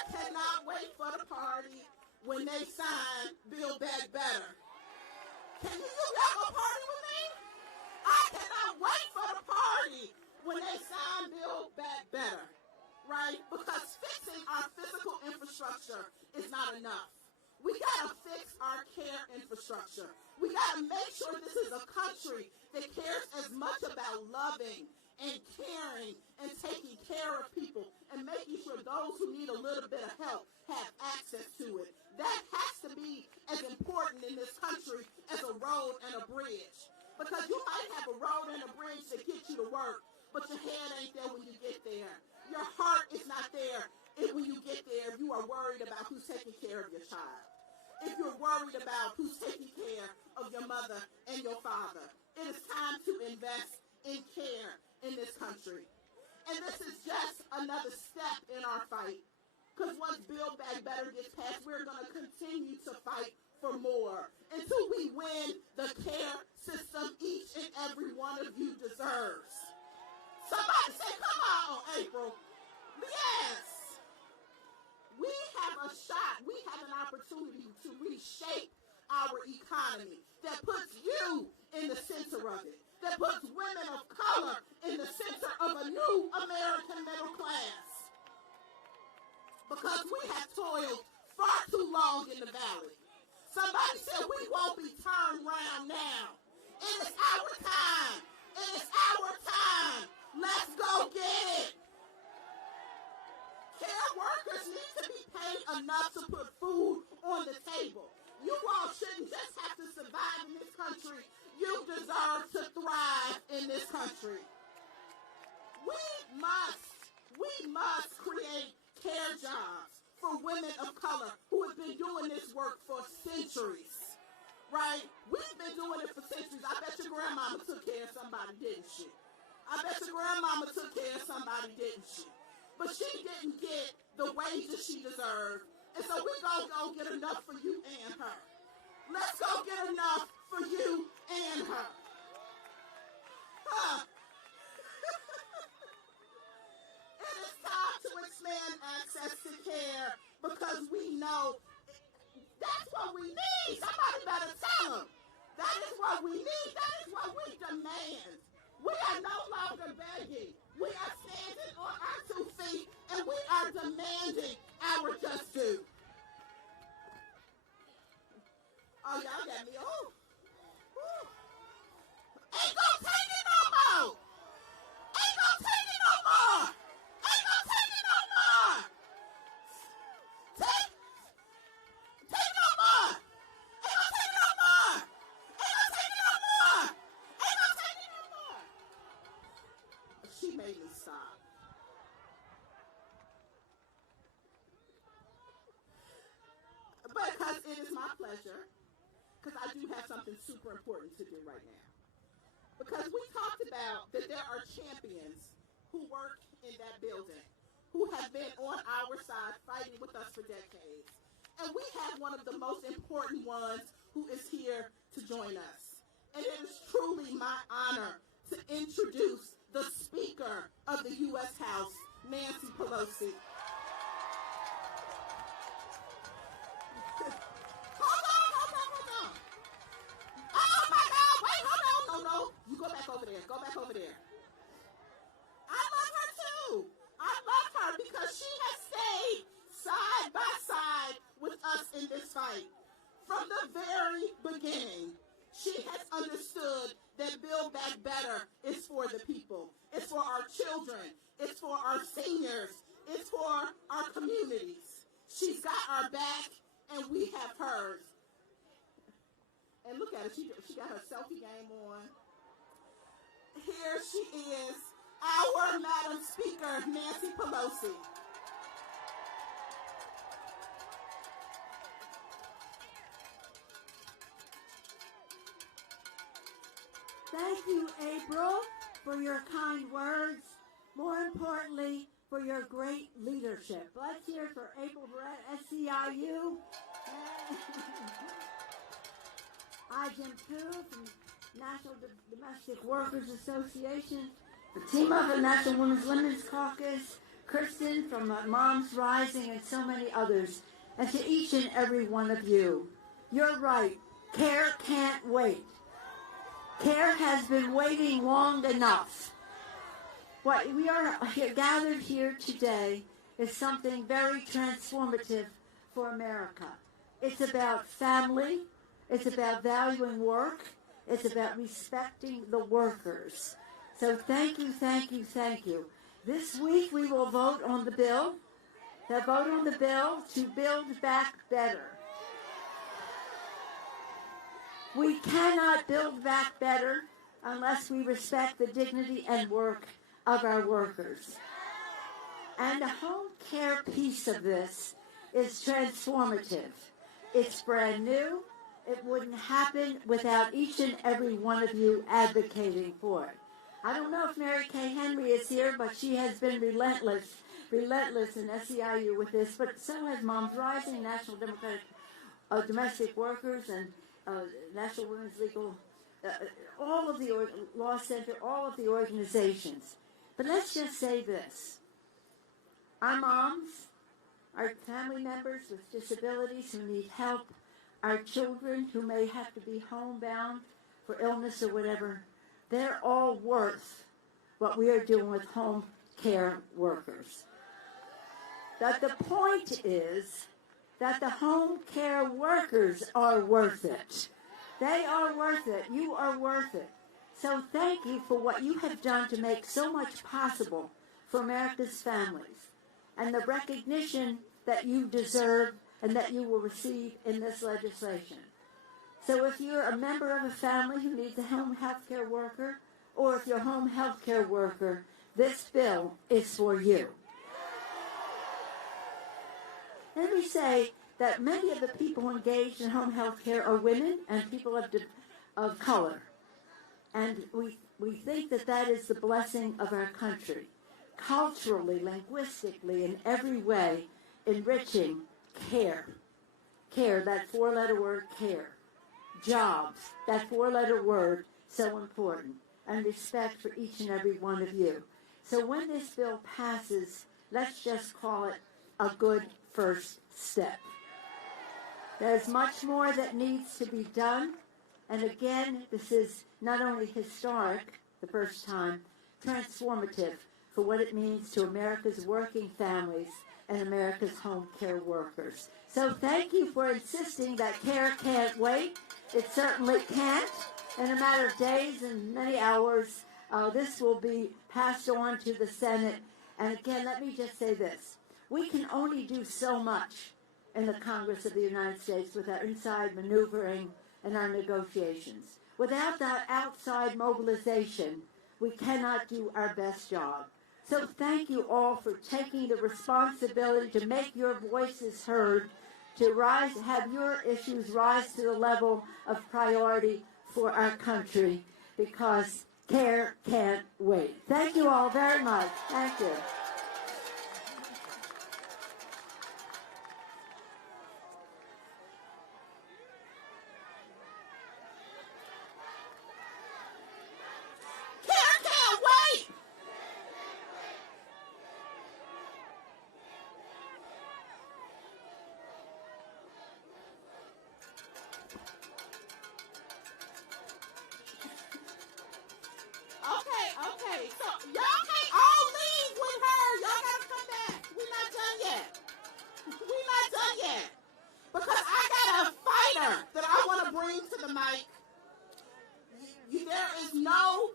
I cannot wait for the party when they sign Build Back Better. Can you have a party with me? I cannot wait for the party when they sign Build Back Better, right? Because fixing our physical infrastructure is not enough. We gotta fix our care infrastructure. We gotta make sure this is a country that cares as much about loving and caring and taking care of people and making sure those who need a little bit of help have access to it. That has to be as important in this country as a road and a bridge. Because you might have a road and a bridge that gets you to work, but your head ain't there when you get there. Your heart is not there when you get there if you are worried about who's taking care of your child. If you're worried about who's taking care of your mother and your father. It is time to invest in care in this country. And this is just another step in our fight. Because once Build Back Better gets passed, we're going to continue to fight for more until we win the care system each and every one of you deserves. Somebody say, come on, April. Yes. We have a shot. We have an opportunity to reshape our economy that puts you in the center of it, that puts women of color in the center of a new American middle class. Because we have toiled far too long in the valley. Somebody said we won't be turned around now. It is our time. It is our time. Let's go get it. Care workers need to be paid enough to put food on the table. You all shouldn't just have to survive in this country. You deserve to thrive in this country. We must create care jobs for women of color who have been doing this work for centuries, right? We've been doing it for centuries. I bet your grandmama took care of somebody, didn't she? I bet your grandmama took care of somebody, didn't she? But she didn't get the wages she deserved. And so we're going to go get enough for you and her. Let's go get enough for you and her. Huh. It is time to expand access to care because we know that's what we need. Somebody better tell them. That is what we need. That is what we demand. We are no longer begging. We are standing on our 2 feet and we are demanding our just due. Oh, y'all got me. Oh. Woo. Ain't gonna take it no more. Ain't gonna take it no more. Ain't gonna take it no more. Take no more. Ain't gonna take it no more. Ain't gonna take it no more. Ain't gonna take it no more. She made me stop. Because it is my pleasure, because I do have something super important to do right now. Because we talked about that there are champions who work in that building, who have been on our side fighting with us for decades. And we have one of the most important ones who is here to join us. And it is truly my honor to introduce the Speaker of the U.S. House, Nancy Pelosi. Hold on. Oh my God, wait, hold on. No, you go back over there. I love her too. I love her because she has stayed side by side with us in this fight. From the very beginning, she has understood that Build Back Better is for the people. It's for our children. It's for our seniors. It's for our communities. She's got our back, and we have hers. And look at her. She got her selfie game on. Here she is, our Madam Speaker, Nancy Pelosi. Thank you, April, for your kind words. More importantly, for your great leadership. Let's hear it for April Barrett, SCIU. I, Jim Pugh, from National Domestic Workers Association. Fatima, the National Women's Caucus. Kristen from Moms Rising, and so many others, and to each and every one of you. You're right. Care can't wait. Care has been waiting long enough. What we are gathered here today is something very transformative for America. It's about family. It's about valuing work. It's about respecting the workers. So thank you, thank you, thank you. This week we will vote on the bill. The vote on the bill to build back better. We cannot build back better unless we respect the dignity and work of our workers. And the home care piece of this is transformative. It's brand new. It wouldn't happen without each and every one of you advocating for it. I don't know if Mary Kay Henry is here, but she has been relentless in SEIU with this, but so has Moms Rising, National Democratic Domestic Workers, and National Women's Legal, all of the Law Center, all of the organizations. But let's just say this. Our moms, our family members with disabilities who need help, our children who may have to be homebound for illness or whatever, they're all worth what we are doing with home care workers. That the point is that the home care workers are worth it. They are worth it. You are worth it. So thank you for what you have done to make so much possible for America's families, and the recognition that you deserve and that you will receive in this legislation. So if you're a member of a family who needs a home health care worker, or if you're a home health care worker, this bill is for you. Let me say that many of the people engaged in home health care are women and people of color. And we think that that is the blessing of our country. Culturally, linguistically, in every way, enriching care. Care, that four-letter word, care. Jobs, that four-letter word, so important. And respect for each and every one of you. So when this bill passes, let's just call it a good first step. There's much more that needs to be done. And again, this is not only historic, the first time, transformative for what it means to America's working families and America's home care workers. So thank you for insisting that care can't wait. It certainly can't. In a matter of days and many hours, this will be passed on to the Senate. And again, let me just say this. We can only do so much in the Congress of the United States with our inside maneuvering and our negotiations. Without that outside mobilization, we cannot do our best job. So thank you all for taking the responsibility to make your voices heard, to rise, have your issues rise to the level of priority for our country, because care can't wait. Thank you all very much. Thank you. Okay, so y'all can't all leave with her. Y'all gotta come back. We're not done yet. Because I got a fighter that I want to bring to the mic. There is no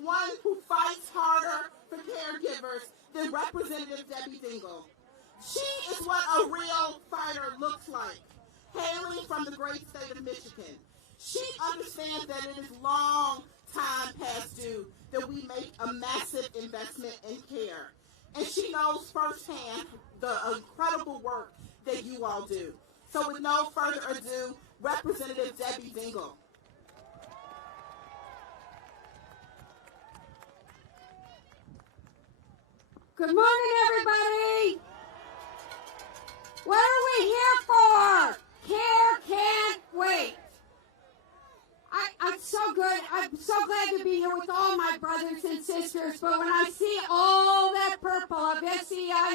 one who fights harder for caregivers than Representative Debbie Dingell. She is what a real fighter looks like, hailing from the great state of Michigan. She understands that it is long time past due that we make a massive investment in care. And she knows firsthand the incredible work that you all do. So with no further ado, Representative Debbie Dingell. Good morning, everybody. What are we here for? Care can't wait. I'm so good. I'm so glad to be here with all my brothers and sisters. But when I see all that purple of SEIU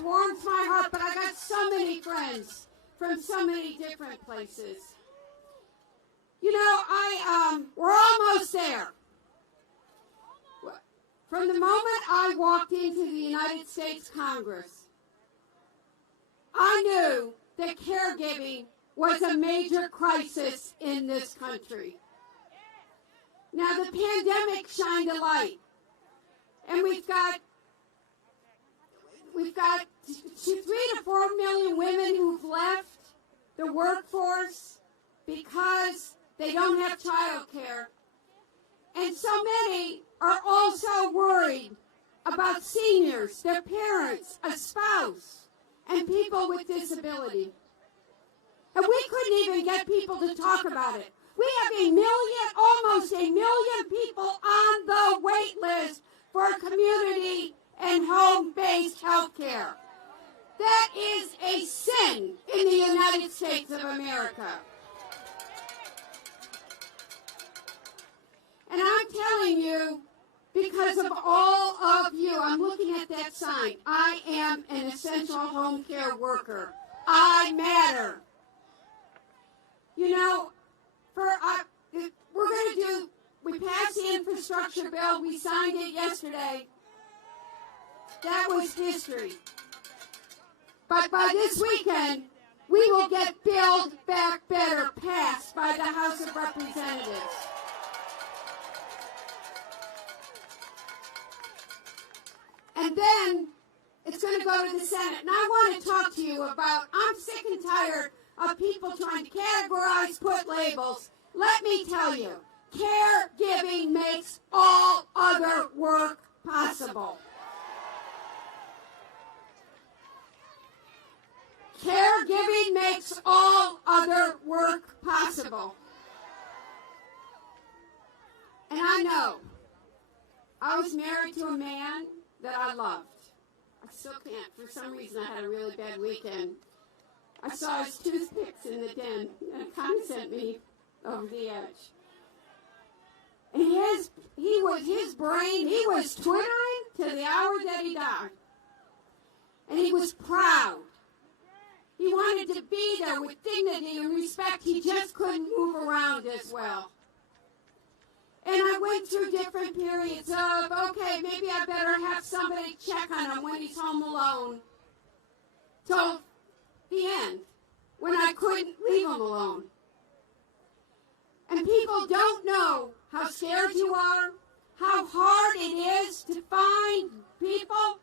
just warms my heart, but I got so many friends from so many different places. You know, we're almost there. From the moment I walked into the United States Congress, I knew that caregiving was a major crisis in this country. Now, the pandemic shined a light, and we've got 3 to 4 million women who've left the workforce because they don't have child care. And so many are also worried about seniors, their parents, a spouse, and people with disability. And we couldn't even get people to talk about it. We have almost a million people on the wait list for community and home-based health care. That is a sin in the United States of America. And I'm telling you, because of all of you, I'm looking at that sign. I am an essential home care worker. I matter. You know, we passed the infrastructure bill. We signed it yesterday. That was history. But by this weekend, we will get Build Back Better passed by the House of Representatives. And then it's going to go to the Senate. And I want to talk to you about, I'm sick and tired of people trying to categorize, put labels. Let me tell you, caregiving makes all other work possible. Caregiving makes all other work possible. And I know, I was married to a man that I loved. I still can't. For some reason, I had a really bad weekend. I saw his toothpicks in the den, and it kind of sent me over the edge. And his brain, he was twittering to the hour that he died. And he was proud. He wanted to be there with dignity and respect. He just couldn't move around as well. And I went through different periods of, okay, maybe I better have somebody check on him when he's home alone. Till the end, when I couldn't leave him alone. And people don't know how scared you are, how hard it is to find people,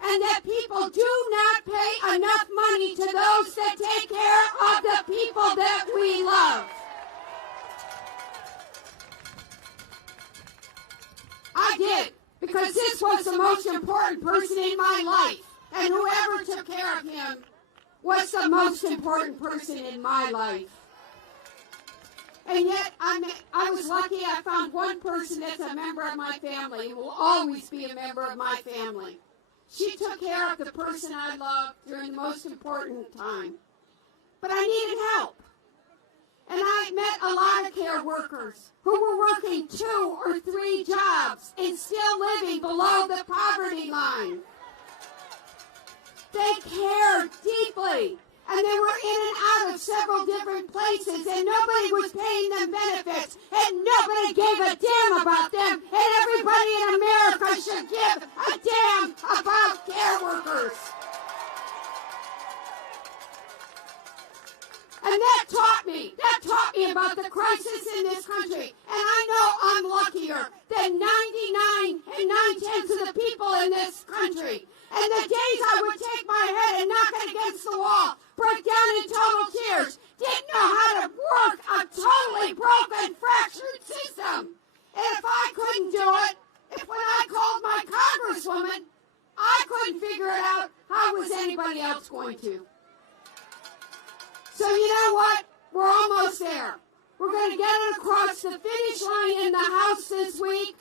and that people do not pay enough money to those that take care of the people that we love. I did, because this was the most important person in my life, and whoever took care of him was the most important person in my life. And yet, I was lucky I found one person that's a member of my family, who will always be a member of my family. She took care of the person I loved during the most important time. But I needed help. And I met a lot of care workers who were working 2 or 3 jobs and still living below the poverty line. They cared deeply, and they were in and out of several different places, and nobody was paying them benefits, and nobody gave a damn about them, and everybody in America should give a damn about care workers. And that taught me about the crisis in this country. And I know I'm luckier than 99 9/10 of the people in this country. And the days I would take my head and knock it against the wall, break down in total tears, didn't know how to work a totally broken, fractured system. And if I couldn't do it, if when I called my congresswoman, I couldn't figure it out, how was anybody else going to? So you know what? We're almost there. We're going to get it across the finish line in the House this week.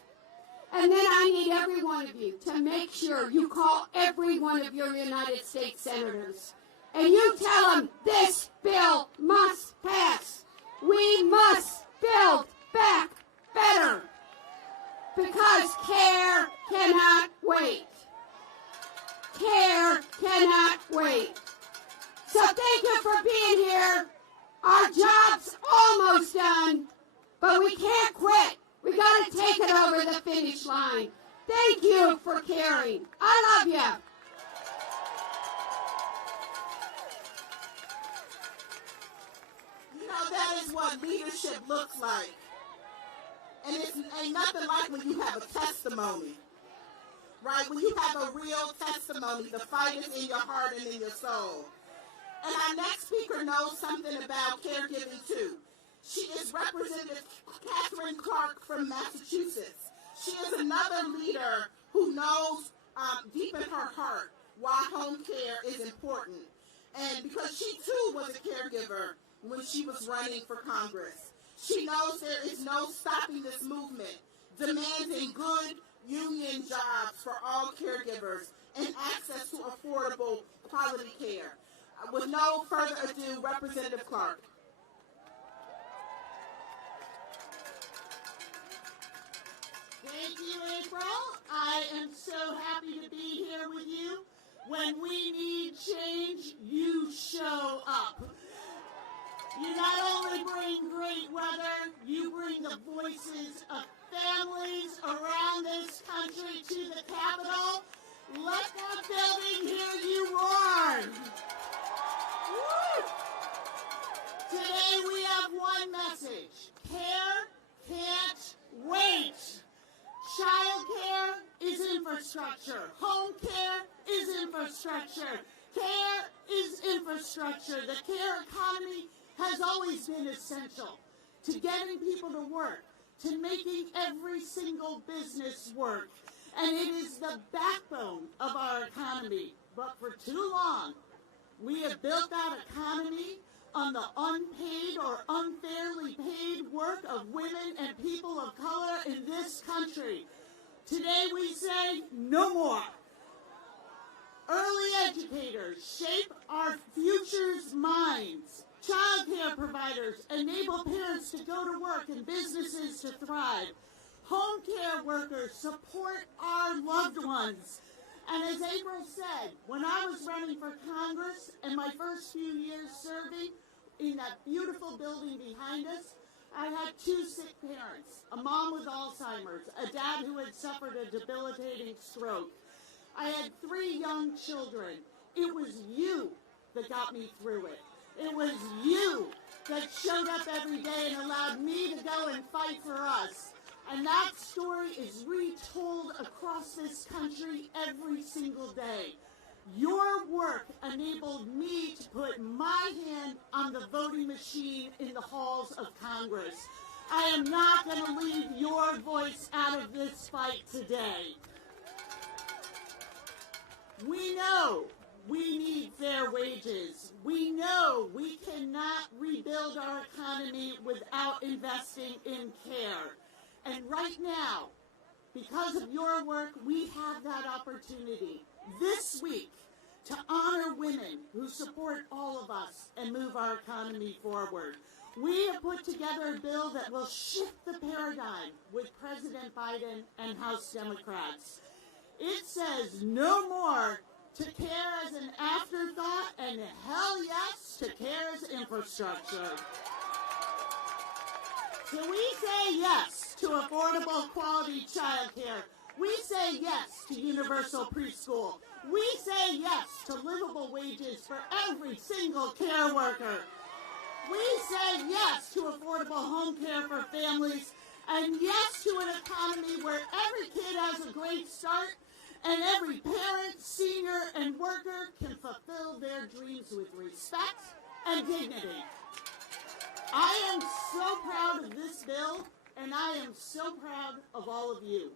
And then I need every one of you to make sure you call every one of your United States senators. And you tell them this bill must pass. We must build back better. Because care cannot wait. Care care cannot wait. So thank you for being here. Our job's almost done, but we can't quit. We got to take it over the finish line. Thank you for caring. I love you. You know, that is what leadership looks like. And it ain't nothing like when you have a testimony. Right? When you have a real testimony, the fight is in your heart and in your soul. And our next speaker knows something about caregiving too. She is Representative Katherine Clark from Massachusetts. She is another leader who knows deep in her heart why home care is important. And because she too was a caregiver when she was running for Congress. She knows there is no stopping this movement, demanding good union jobs for all caregivers and access to affordable quality care. With no further ado, Representative Clark. Thank you, April. I am so happy to be here with you. When we need change, you show up. You not only bring great weather, you bring the voices of families around this country to the Capitol. Let that building hear you roar. Woo! Today we have one message. Care can't wait. Childcare is infrastructure. Home care is infrastructure. Care is infrastructure. The care economy has always been essential to getting people to work, to making every single business work. And it is the backbone of our economy. But for too long, we have built that economy on the unpaid or unfairly paid work of women and people of color in this country. Today we say no more. Early educators shape our future's minds. Child care providers enable parents to go to work and businesses to thrive. Home care workers support our loved ones. And as April said, when I was running for Congress and my first few years serving in that beautiful building behind us, I had two sick parents, a mom with Alzheimer's, a dad who had suffered a debilitating stroke. I had 3 young children. It was you that got me through it. It was you that showed up every day and allowed me to go and fight for us. And that story is retold across this country every single day. Your work enabled me to put my hand on the voting machine in the halls of Congress. I am not going to leave your voice out of this fight today. We know we need fair wages. We know we cannot rebuild our economy without investing in care. And right now, because of your work, we have that opportunity this week to honor women who support all of us and move our economy forward. We have put together a bill that will shift the paradigm with President Biden and House Democrats. It says no more to care as an afterthought and hell yes to care as infrastructure. So we say yes to affordable quality childcare. We say yes to universal preschool. We say yes to livable wages for every single care worker. We say yes to affordable home care for families, and yes to an economy where every kid has a great start and every parent, senior, and worker can fulfill their dreams with respect and dignity. I am so proud of this bill, and I am so proud of all of you.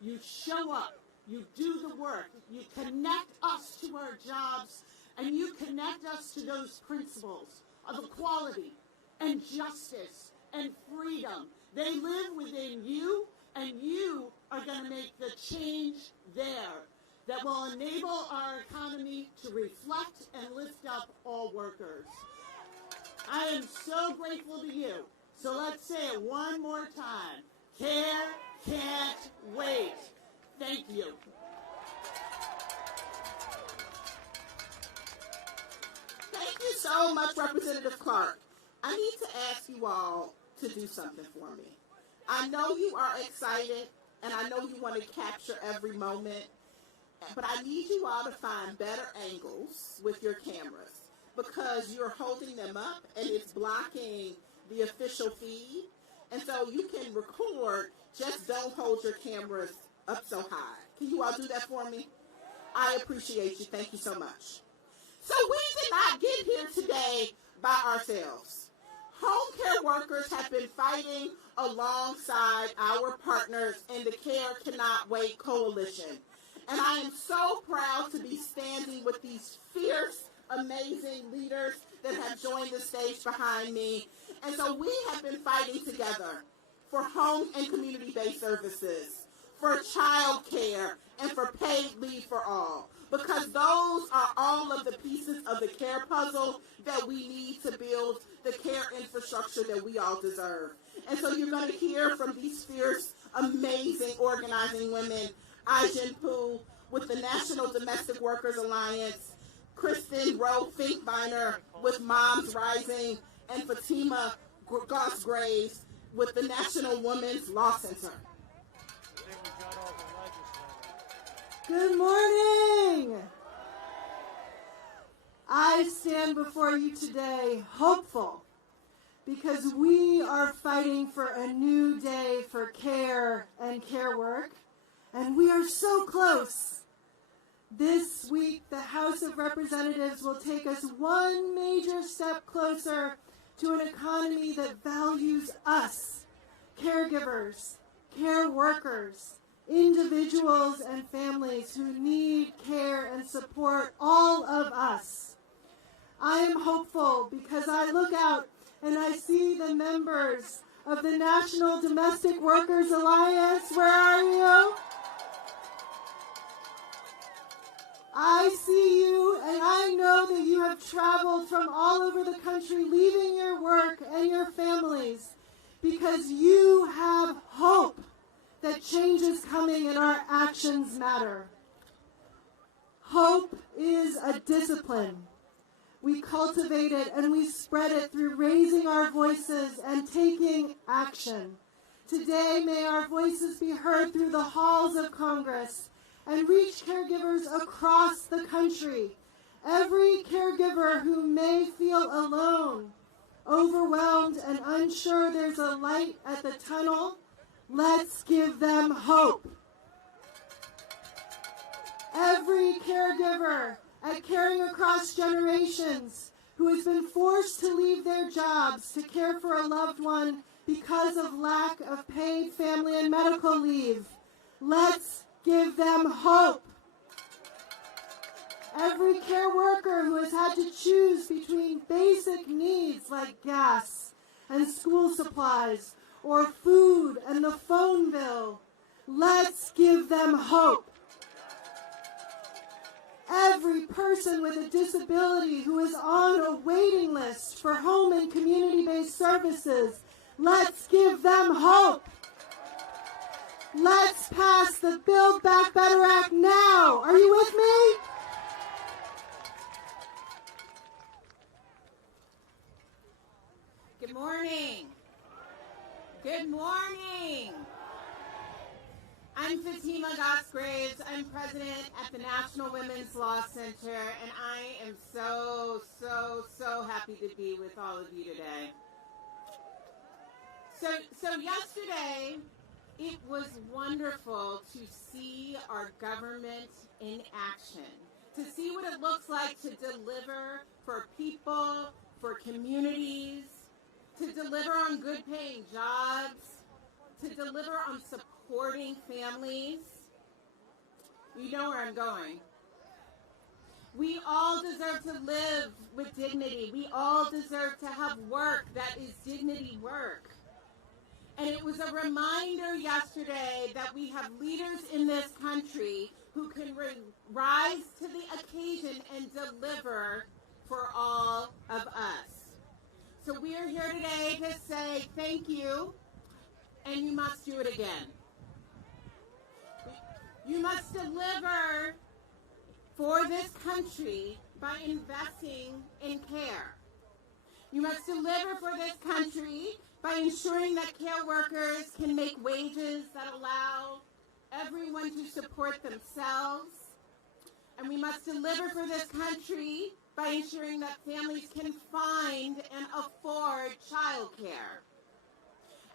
You show up, you do the work, you connect us to our jobs, and you connect us to those principles of equality and justice and freedom. They live within you, and you are going to make the change there that will enable our economy to reflect and lift up all workers. I am so grateful to you. So let's say it one more time. Care can't wait. Thank you. so much, Representative Clark. I need to ask you all to do something for me. I know you are excited, and I know you want to capture every moment, but I need you all to find better angles with your cameras because you're holding them up and it's blocking the official feed. And so you can record, just don't hold your cameras up so high. Can you all do that for me? I appreciate you. Thank you so much. So we did not get here today by ourselves. Home care workers have been fighting alongside our partners in the Care Cannot Wait Coalition. And I am so proud to be standing with these fierce, amazing leaders that have joined the stage behind me. And so we have been fighting together for home and community-based services, for child care, and for paid leave for all. Because those are all of the pieces of the care puzzle that we need to build the care infrastructure that we all deserve. And so you're going to hear from these fierce, amazing organizing women, Ajin Poo with the National Domestic Workers Alliance, Kristen Finkbeiner with Moms Rising, and Fatima Goss Graves with the National Women's Law Center. Good morning. I stand before you today hopeful because we are fighting for a new day for care and care work, and we are so close. This week, the House of Representatives will take us one major step closer to an economy that values us, caregivers, care workers, individuals and families who need care and support all of us. I am hopeful because I look out and I see the members of the National Domestic Workers Alliance. Where are you? I see you, and I know that you have traveled from all over the country, leaving your work and your families, because you have hope that change is coming and our actions matter. Hope is a discipline. We cultivate it and we spread it through raising our voices and taking action. Today, may our voices be heard through the halls of Congress and reach caregivers across the country. Every caregiver who may feel alone, overwhelmed, and unsure there's a light at the tunnel, let's give them hope. Every caregiver at Caring Across Generations who has been forced to leave their jobs to care for a loved one because of lack of paid family and medical leave, let's give them hope. Every care worker who has had to choose between basic needs like gas and school supplies or food and the phone bill, let's give them hope. Every person with a disability who is on a waiting list for home and community-based services, let's give them hope. Let's pass the Build Back Better Act now. Are you with me? Good morning. Good morning. I'm Fatima Goss Graves. I'm president at the National Women's Law Center, and I am so happy to be with all of you today. So yesterday, it was wonderful to see our government in action, to see what it looks like to deliver for people, for communities, to deliver on good paying jobs, to deliver on supporting families. You know where I'm going. We all deserve to live with dignity. We all deserve to have work that is dignity work. And it was a reminder yesterday that we have leaders in this country who can rise to the occasion and deliver for all of us. So we are here today to say thank you, and you must do it again. You must deliver for this country by investing in care. You must deliver for this country by ensuring that care workers can make wages that allow everyone to support themselves. And we must deliver for this country by ensuring that families can find and afford childcare.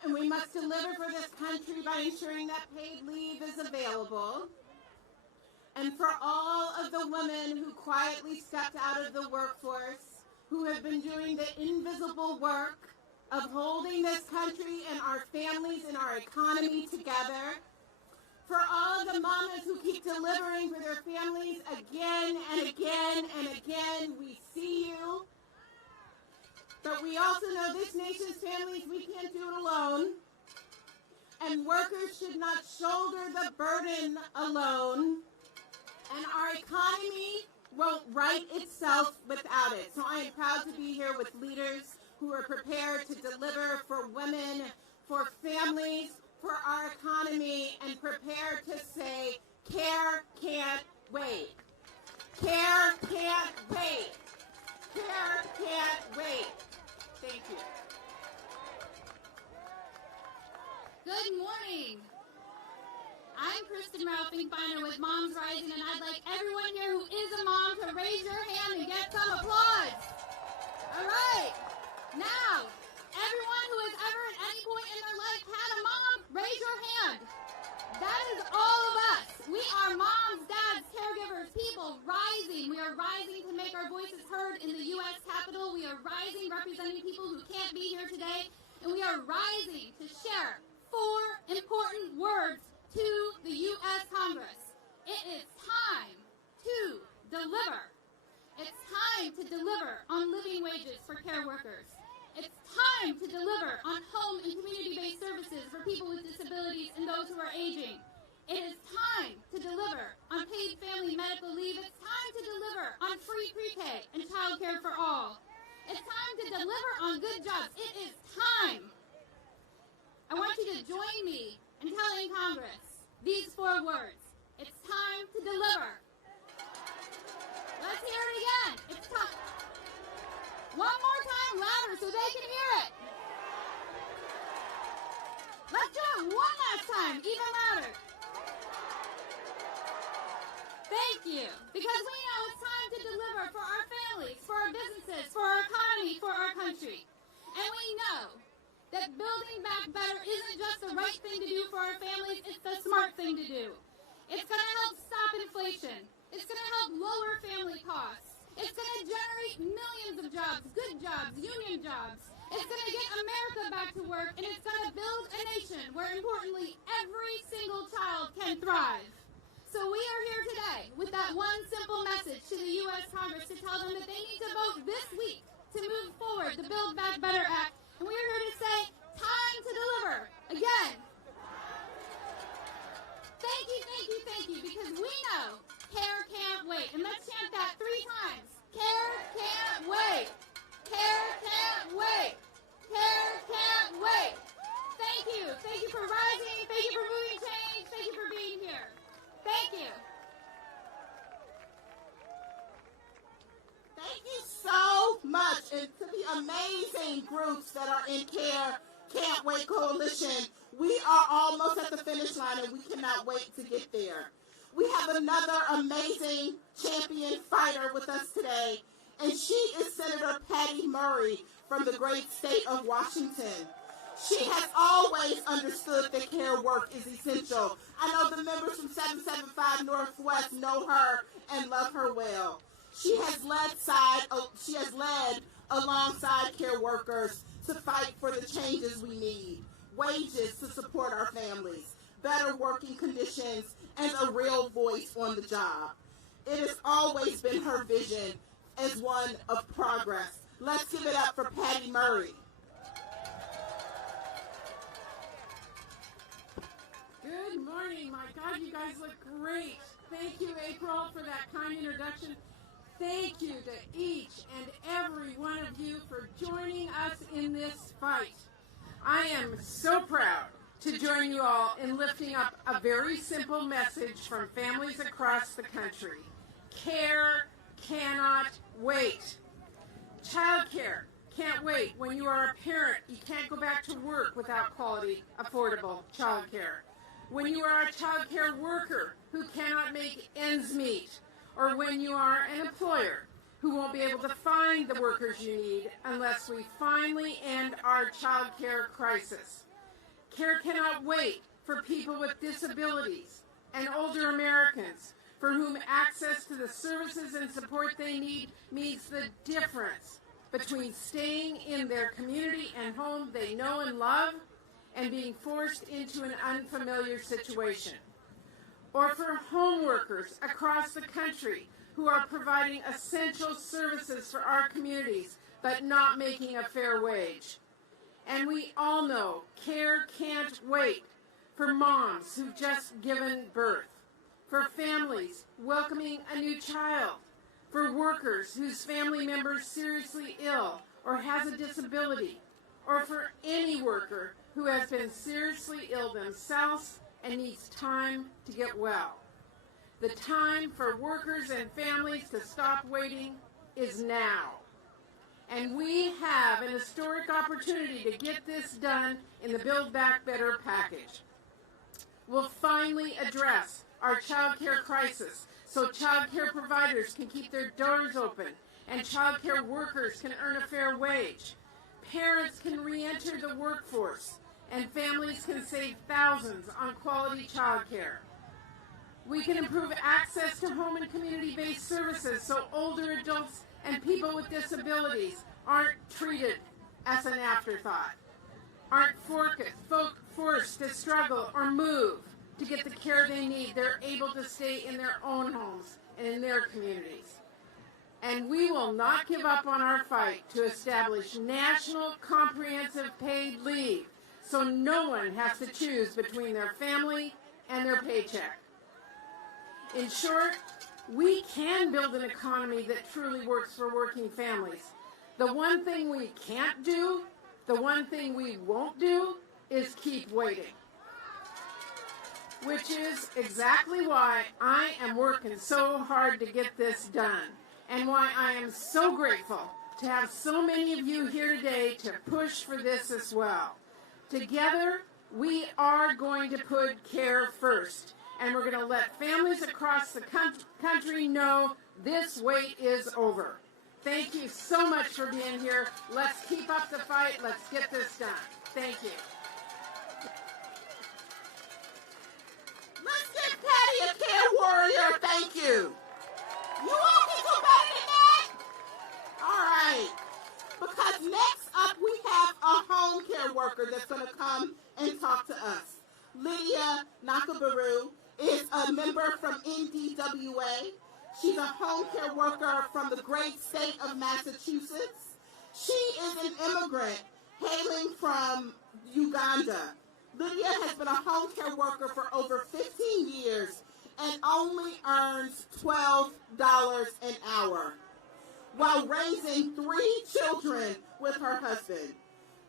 And we must deliver for this country by ensuring that paid leave is available. And for all of the women who quietly stepped out of the workforce, who have been doing the invisible work of holding this country and our families and our economy together. For all of the mamas who keep delivering for their families again and again and again, we see you. But we also know this nation's families, we can't do it alone. And workers should not shoulder the burden alone. And our economy won't right itself without it. So I am proud to be here with leaders who are prepared to deliver for women, for families, for our economy, and prepared to say, care can't wait. Care can't wait. Care can't wait. Thank you. Good morning. I'm Kristen Finer with Moms Rising, and I'd like everyone here who is a mom to raise your hand and get some applause. All right. Now, everyone who has ever at any point in their life had a mom, raise your hand. That is all of us. We are moms, dads, caregivers, people rising. We are rising to make our voices heard in the U.S. Capitol. We are rising representing people who can't be here today. And we are rising to share 4 important words to the U.S. Congress. It is time to deliver. It's time to deliver on living wages for care workers. It's time to deliver on home and community-based services for people with disabilities and those who are aging. It is time to deliver on paid family medical leave. It's time to deliver on free pre-K and childcare for all. It's time to deliver on good jobs. It is time. I want you to join me in telling Congress these 4 words. It's time to deliver. Let's hear it again. It's time. One more time, louder, so they can hear it. Let's do it one last time, even louder. Thank you. Because we know it's time to deliver for our families, for our businesses, for our economy, for our country. And we know that building back better isn't just the right thing to do for our families, it's the smart thing to do. It's going to help stop inflation. It's going to help lower family costs. It's going to generate millions of jobs, good jobs, union jobs. It's going to get America back to work, and it's going to build a nation where, importantly, every single child can thrive. So we are here today with that one simple message to the U.S. Congress to tell them that they need to vote this week to move forward the Build Back Better Act. And we are here to say, time to deliver. Again. Thank you, thank you, thank you, because we know care can't wait. And let's chant that 3 times. Care can't wait. Care can't wait. Care can't wait. Thank you. Thank you for rising. Thank you for moving change. Thank you for being here. Thank you. Thank you so much, and to the amazing groups that are in Care Can't Wait Coalition. We are almost at the finish line, and we cannot wait to get there. We have another amazing champion fighter with us today, and she is Senator Patty Murray from the great state of Washington. She has always understood that care work is essential. I know the members from 775 Northwest know her and love her well. She has led alongside care workers to fight for the changes we need, wages to support our families, better working conditions, and a real voice on the job. It has always been her vision as one of progress. Let's give it up for Patty Murray. Good morning. My God, you guys look great. Thank you, April, for that kind introduction. Thank you to each and every one of you for joining us in this fight. I am so proud to join you all in lifting up a very simple message from families across the country. Care cannot wait. Childcare can't wait. When you are a parent, you can't go back to work without quality, affordable childcare. When you are a childcare worker who cannot make ends meet, or when you are an employer who won't be able to find the workers you need unless we finally end our childcare crisis. Care cannot wait for people with disabilities and older Americans for whom access to the services and support they need means the difference between staying in their community and home they know and love and being forced into an unfamiliar situation. Or for home workers across the country who are providing essential services for our communities but not making a fair wage. And we all know care can't wait for moms who've just given birth, for families welcoming a new child, for workers whose family member is seriously ill or has a disability, or for any worker who has been seriously ill themselves and needs time to get well. The time for workers and families to stop waiting is now. And we have an historic opportunity to get this done in the Build Back Better package. We'll finally address our child care crisis so child care providers can keep their doors open and child care workers can earn a fair wage. Parents can re-enter the workforce and families can save thousands on quality child care. We can improve access to home and community-based services so older adults and people with disabilities aren't treated as an afterthought, aren't forced to struggle or move to get the care they need. They're able to stay in their own homes and in their communities. And we will not give up on our fight to establish national comprehensive paid leave so no one has to choose between their family and their paycheck. In short, we can build an economy that truly works for working families. The one thing we can't do, the one thing we won't do, is keep waiting. Which is exactly why I am working so hard to get this done, and why I am so grateful to have so many of you here today to push for this as well. Together, we are going to put care first. And we're going to let families across the country know this wait is over. Thank you so much for being here. Let's keep up the fight. Let's get this done. Thank you. Let's give Patty a care warrior. Thank you. You all can do better than that. All right. Because next up we have a home care worker that's going to come and talk to us. Lydia Nakabaru is a member from NDWA. She's a home care worker from the great state of Massachusetts. She is an immigrant hailing from Uganda. Lydia has been a home care worker for over 15 years and only earns $12 an hour while raising 3 children with her husband.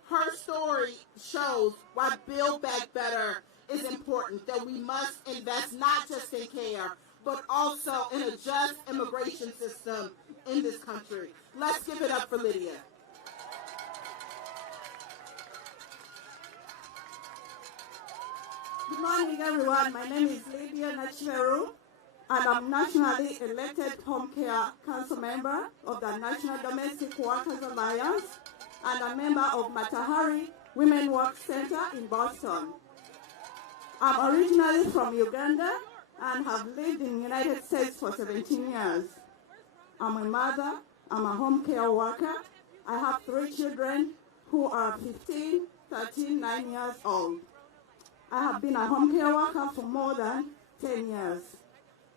Her story shows why Build Back Better is important, that we must invest not just in care, but also in a just immigration system in this country. Let's give it up for Lydia. Good morning, everyone. My name is Lydia Nachimeru, and I'm nationally elected Home Care Council member of the National Domestic Workers Alliance and a member of Matahari Women Work Center in Boston. I'm originally from Uganda and have lived in the United States for 17 years. I'm a mother, I'm a home care worker. I have 3 children who are 15, 13, 9 years old. I have been a home care worker for more than 10 years.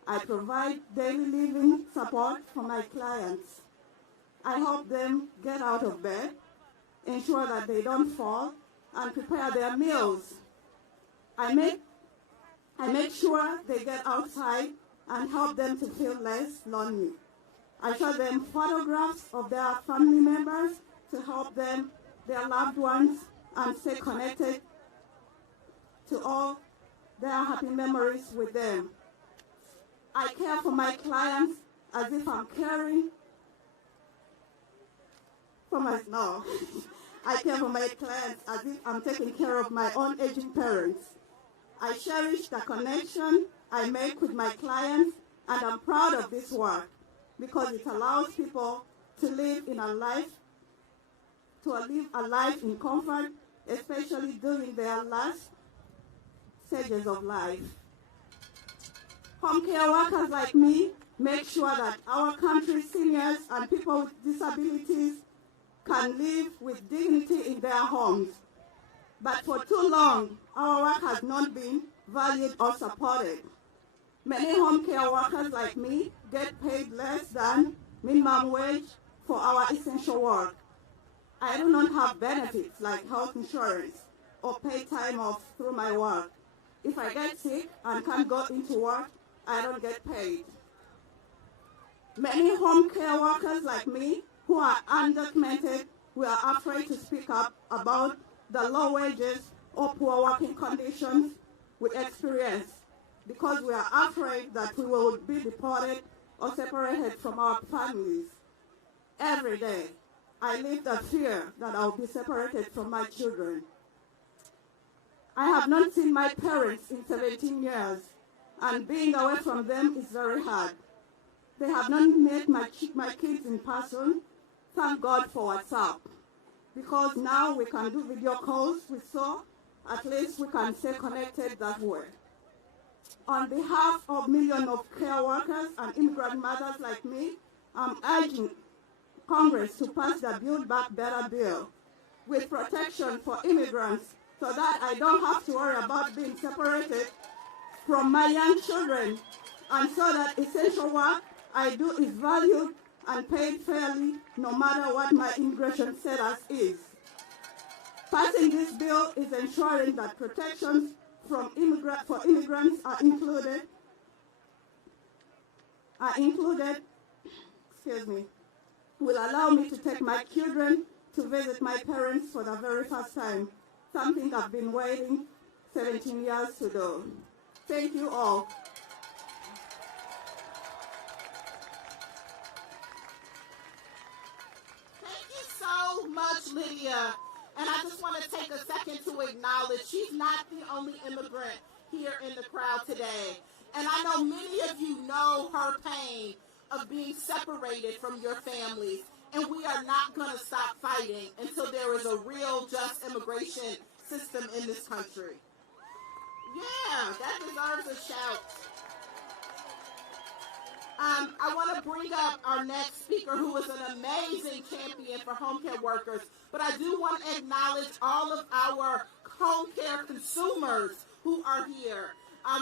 I provide daily living support for my clients. I help them get out of bed, ensure that they don't fall, and prepare their meals. I make sure they get outside and help them to feel less lonely. I show them photographs of their family members to help them, their loved ones, and stay connected to all their happy memories with them. I care for my clients as if I'm caring for my, no. I care for my clients as if I'm taking care of my own aging parents. I cherish the connection I make with my clients, and I'm proud of this work because it allows people to live a life in comfort, especially during their last stages of life. Home care workers like me make sure that our country's seniors and people with disabilities can live with dignity in their homes. But for too long, our work has not been valued or supported. Many home care workers like me get paid less than minimum wage for our essential work. I do not have benefits like health insurance or paid time off through my work. If I get sick and can't go into work, I don't get paid. Many home care workers like me who are undocumented were afraid to speak up about the low wages or poor working conditions we experience because we are afraid that we will be deported or separated from our families. Every day, I live the fear that I will be separated from my children. I have not seen my parents in 17 years, and being away from them is very hard. They have not met my kids in person. Thank God for WhatsApp, because now we can do video calls, so at least we can stay connected that way. On behalf of millions of care workers and immigrant mothers like me, I'm urging Congress to pass the Build Back Better bill with protection for immigrants so that I don't have to worry about being separated from my young children, and so that essential work I do is valued and paid fairly no matter what my immigration status is. Passing this bill is ensuring that protections for immigrants are included, will allow me to take my children to visit my parents for the very first time, something I've been waiting 17 years to do. Thank you all. Thank you so much, Lydia. And I just want to take a second to acknowledge she's not the only immigrant here in the crowd today. And I know many of you know her pain of being separated from your families. And we are not going to stop fighting until there is a real just immigration system in this country. Yeah, that deserves a shout. I want to bring up our next speaker, who is an amazing champion for home care workers. But I do want to acknowledge all of our home care consumers who are here.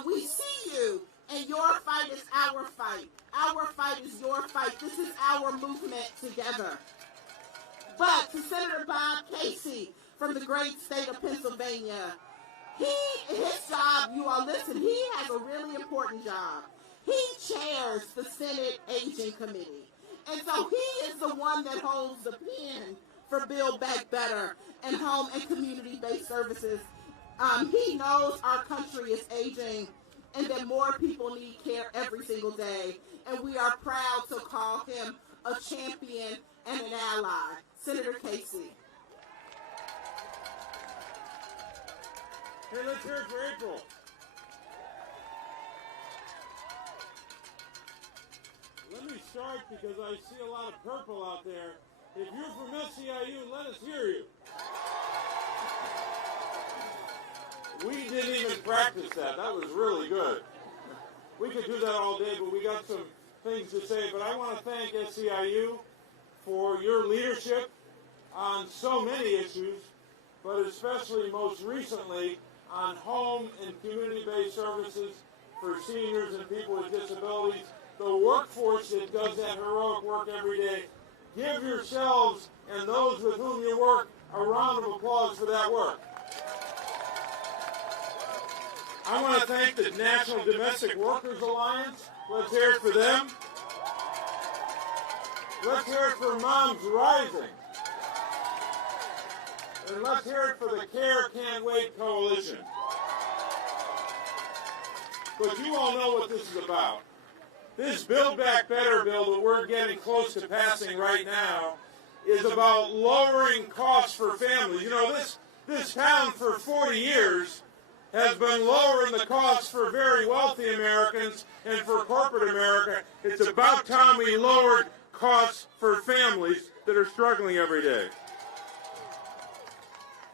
We see you, and your fight is our fight. Our fight is your fight. This is our movement together. But to Senator Bob Casey from the great state of Pennsylvania, his job, you all listen, he has a really important job. He chairs the Senate Aging Committee. And so he is the one that holds the pen for Build Back Better and home and community-based services. He knows our country is aging and that more people need care every single day. And we are proud to call him a champion and an ally. Senator Casey. Hey, let's hear it for April. Let me start because I see a lot of purple out there. If you're from SEIU, let us hear you. We didn't even practice that. That was really good. We could do that all day, but we got some things to say. But I want to thank SEIU for your leadership on so many issues, but especially most recently on home and community-based services for seniors and people with disabilities. The workforce that does that heroic work every day. Give yourselves and those with whom you work a round of applause for that work. I want to thank the National Domestic Workers Alliance. Let's hear it for them. Let's hear it for Moms Rising. And let's hear it for the Care Can't Wait Coalition. But you all know what this is about. This Build Back Better bill that we're getting close to passing right now is about lowering costs for families. You know, this town for 40 years has been lowering the costs for very wealthy Americans and for corporate America. It's about time we lowered costs for families that are struggling every day.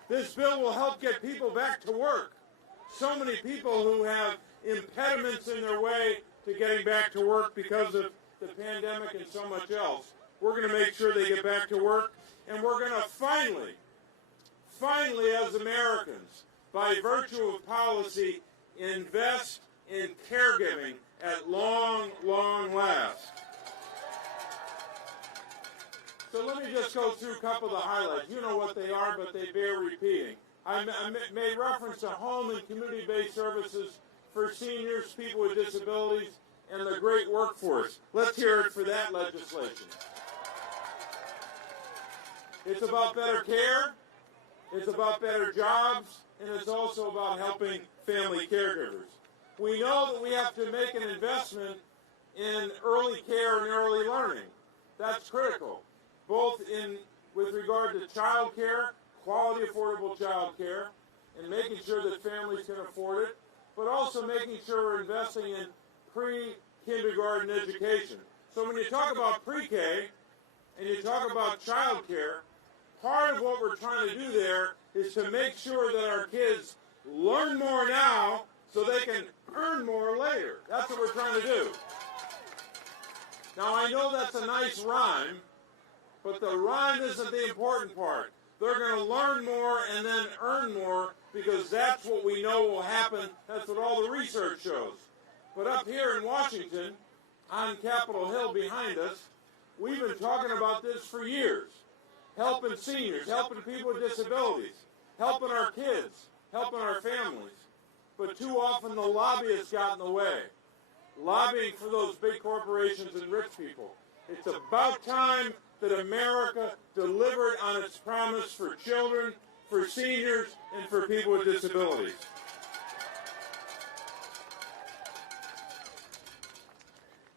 This bill will help get people back to work. So many people who have impediments in their way to getting back to work because of the pandemic and so much else. We're going to make sure they get back to work, and we're going to finally as Americans, by virtue of policy, invest in caregiving at long, long last. So let me just go through a couple of the highlights. You know what they are, but they bear repeating. I made reference to home and community-based services for seniors, people with disabilities, and the great workforce. Let's hear it for that legislation. It's about better care, it's about better jobs, and it's also about helping family caregivers. We know that we have to make an investment in early care and early learning. That's critical, both with regard to child care, quality affordable child care, and making sure that families can afford it, but also making sure we're investing in pre-kindergarten education. So when you talk about pre-K and you talk about child care, part of what we're trying to do there is to make sure that our kids learn more now so they can earn more later. That's what we're trying to do. Now, I know that's a nice rhyme, but the rhyme isn't the important part. They're going to learn more and then earn more because that's what we know will happen. That's what all the research shows. But up here in Washington, on Capitol Hill behind us, we've been talking about this for years. Helping seniors, helping people with disabilities, helping our kids, helping our families. But too often the lobbyists got in the way, lobbying for those big corporations and rich people. It's about time that America delivered on its promise for children, for seniors, and for people with disabilities.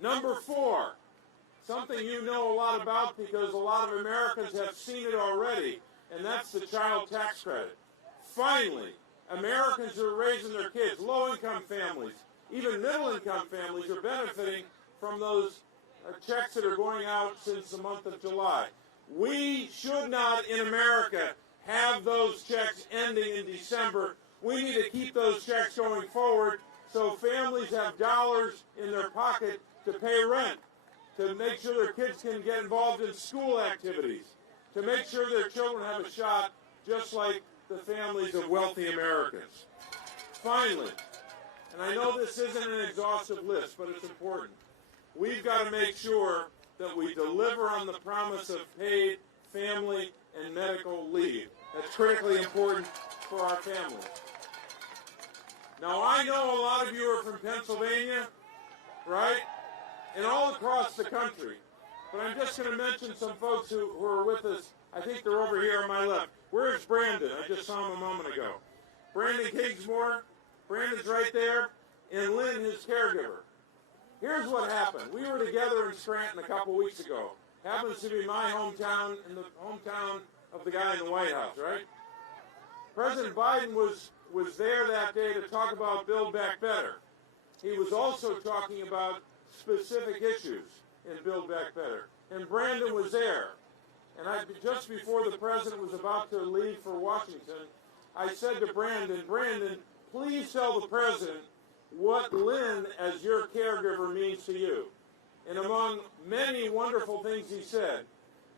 Number 4. Something you know a lot about because a lot of Americans have seen it already, and that's the child tax credit. Finally, Americans who are raising their kids, low-income families, even middle-income families are benefiting from those checks that are going out since the month of July. We should not, in America, have those checks ending in December. We need to keep those checks going forward so families have dollars in their pocket to pay rent, to make sure their kids can get involved in school activities, to make sure their children have a shot just like the families of wealthy Americans. Finally, and I know this isn't an exhaustive list, but it's important, we've got to make sure that we deliver on the promise of paid family and medical leave. That's critically important for our families. Now, I know a lot of you are from Pennsylvania, right? And all across the country. But I'm just going to mention some folks who are with us. I think they're over here on my left. Where's Brandon? I just saw him a moment ago. Brandon Kingsmore. Brandon's right there. And Lynn, his caregiver. Here's what happened. We were together in Scranton a couple weeks ago. Happens to be my hometown and the hometown of the guy in the White House, right? President Biden was there that day to talk about Build Back Better. He was also talking about specific issues in Build Back Better. And Brandon was there. And just before the president was about to leave for Washington, I said to Brandon, please tell the president what Lynn, as your caregiver, means to you. And among many wonderful things he said,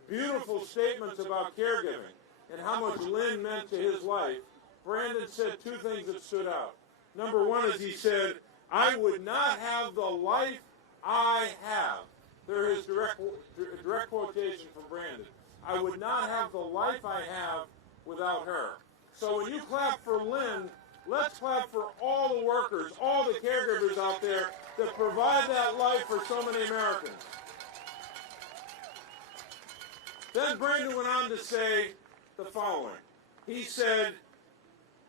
beautiful statements about caregiving and how much Lynn meant to his life, Brandon said 2 things that stood out. Number 1 is he said, I would not have the life I have. There is direct quotation from Brandon. I would not have the life I have without her. So when you clap for Lynn, let's clap for all the workers, all the caregivers out there that provide that life for so many Americans. Then Brandon went on to say the following. He said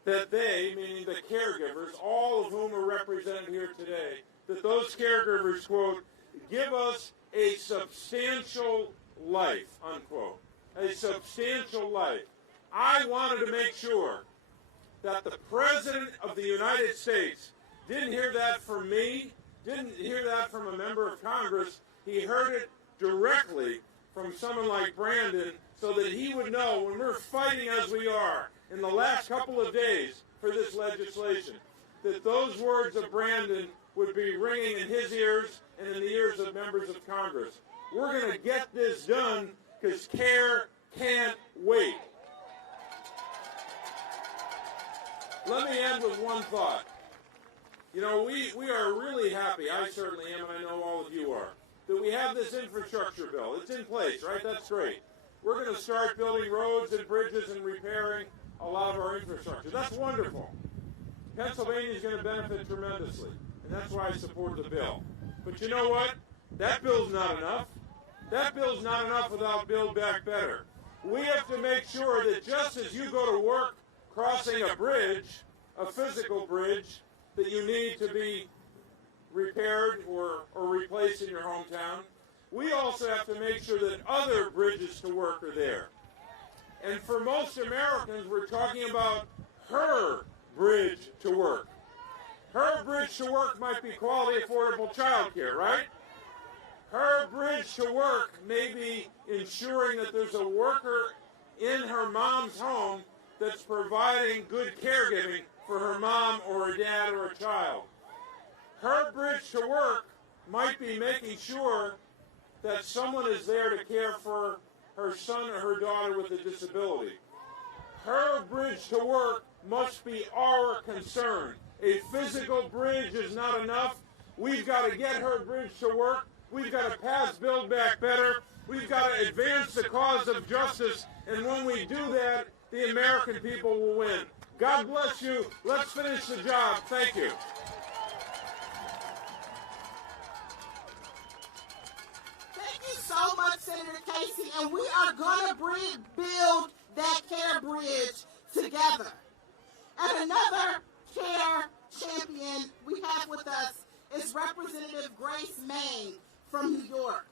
that they, meaning the caregivers, all of whom are represented here today, that those caregivers, quote, give us a substantial life, unquote. A substantial life. I wanted to make sure that the President of the United States didn't hear that from me, didn't hear that from a member of Congress. He heard it directly from someone like Brandon, so that he would know when we're fighting as we are in the last couple of days for this legislation, that those words of Brandon would be ringing in his ears and in the ears of members of Congress. We're going to get this done because care can't wait. Let me end with one thought. You know, we are really happy, I certainly am, and I know all of you are, that we have this infrastructure bill. It's in place, right? That's great. We're going to start building roads and bridges and repairing a lot of our infrastructure. That's wonderful. Pennsylvania is going to benefit tremendously, and that's why I support the bill. But you know what? That bill's not enough. That bill's not enough without Build Back Better. We have to make sure that just as you go to work crossing a bridge, a physical bridge, that you need to be repaired or replaced in your hometown, we also have to make sure that other bridges to work are there. And for most Americans, we're talking about her bridge to work. Her bridge to work might be quality, affordable childcare, right? Her bridge to work may be ensuring that there's a worker in her mom's home that's providing good caregiving for her mom or her dad or a child. Her bridge to work might be making sure that someone is there to care for her son or her daughter with a disability. Her bridge to work must be our concern. A physical bridge is not enough. We've got to get her bridge to work. We've got to pass Build Back Better. We've got to advance the cause of justice. And when we do that, the American people will win. God bless you. Let's finish the job. Thank you. Thank you so much, Senator Casey. And we are going to build that care bridge together. And another care champion we have with us is Representative Grace Meng from New York.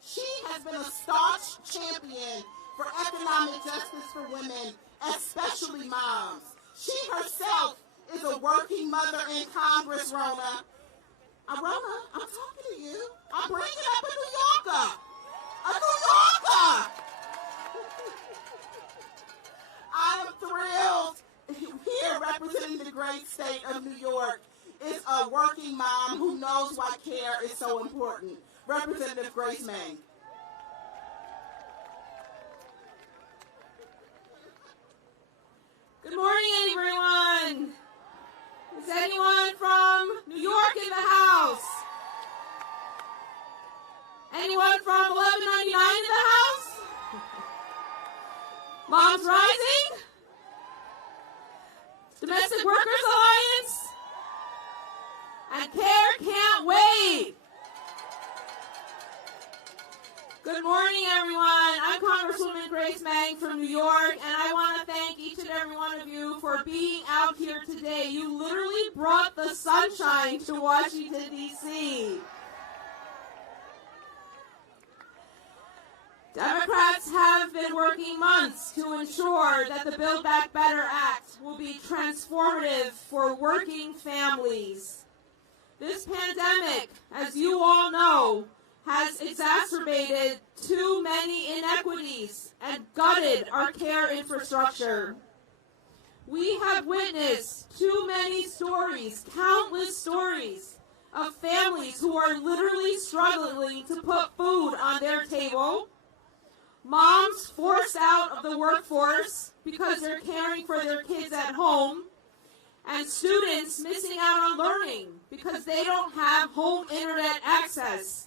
She has been a staunch champion for economic justice for women, especially moms. She herself is a working mother in Congress, Rona. Rona, I'm talking to you. I'm bringing up a New Yorker. A New Yorker! I am thrilled here representing the great state of New York is a working mom who knows why care is so important. Representative Grace Meng. Good morning, everyone. Is anyone from New York in the house? Anyone from 1199 in the house? Moms Rising? Domestic Workers Alliance? And Care Can't Wait. Good morning, everyone. I'm Congresswoman Grace Meng from New York, and I want to thank each and every one of you for being out here today. You literally brought the sunshine to Washington, D.C. Democrats have been working months to ensure that the Build Back Better Act will be transformative for working families. This pandemic, as you all know, has exacerbated too many inequities and gutted our care infrastructure. We have witnessed too many stories, countless stories, of families who are literally struggling to put food on their table, moms forced out of the workforce because they're caring for their kids at home, and students missing out on learning because they don't have home internet access.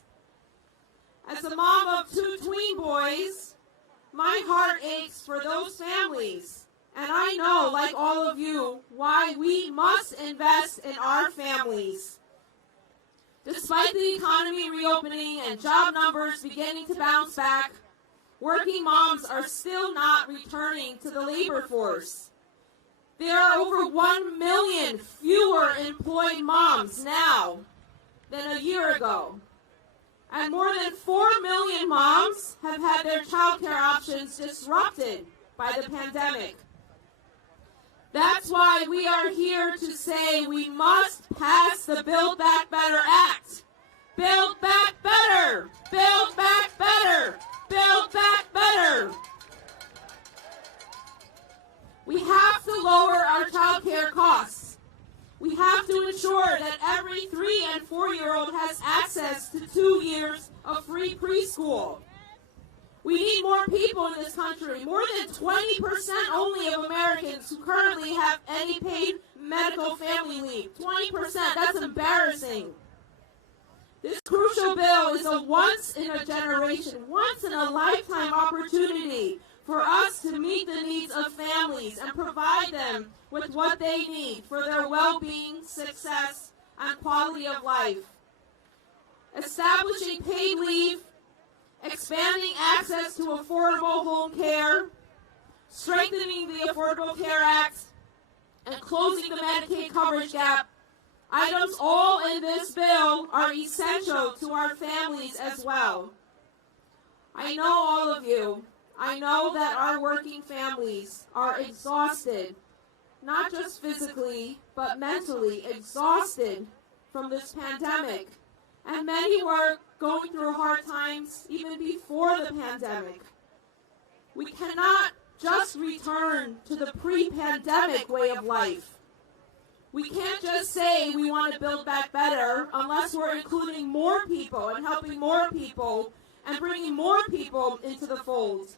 As a mom of 2 tween boys, my heart aches for those families. And I know, like all of you, why we must invest in our families. Despite the economy reopening and job numbers beginning to bounce back, working moms are still not returning to the labor force. There are over 1 million fewer employed moms now than a year ago. And more than 4 million moms have had their childcare options disrupted by the pandemic. That's why we are here to say we must pass the Build Back Better Act. Build back better! Build back better! Build back better! We have to lower our childcare costs. We have to ensure that every 3- and 4-year-old has access to 2 years of free preschool. We need more people in this country. More than 20% only of Americans who currently have any paid medical family leave. 20%, that's embarrassing. This crucial bill is a once-in-a-generation, once-in-a-lifetime opportunity for us to meet the needs of families and provide them with what they need for their well-being, success, and quality of life. Establishing paid leave, expanding access to affordable home care, strengthening the Affordable Care Act, and closing the Medicaid coverage gap. Items all in this bill are essential to our families as well. I know all of you. I know that our working families are exhausted, not just physically, but mentally exhausted from this pandemic. And many were going through hard times even before the pandemic. We cannot just return to the pre-pandemic way of life. We can't just say we want to build back better unless we're including more people and helping more people and bringing more people into the fold.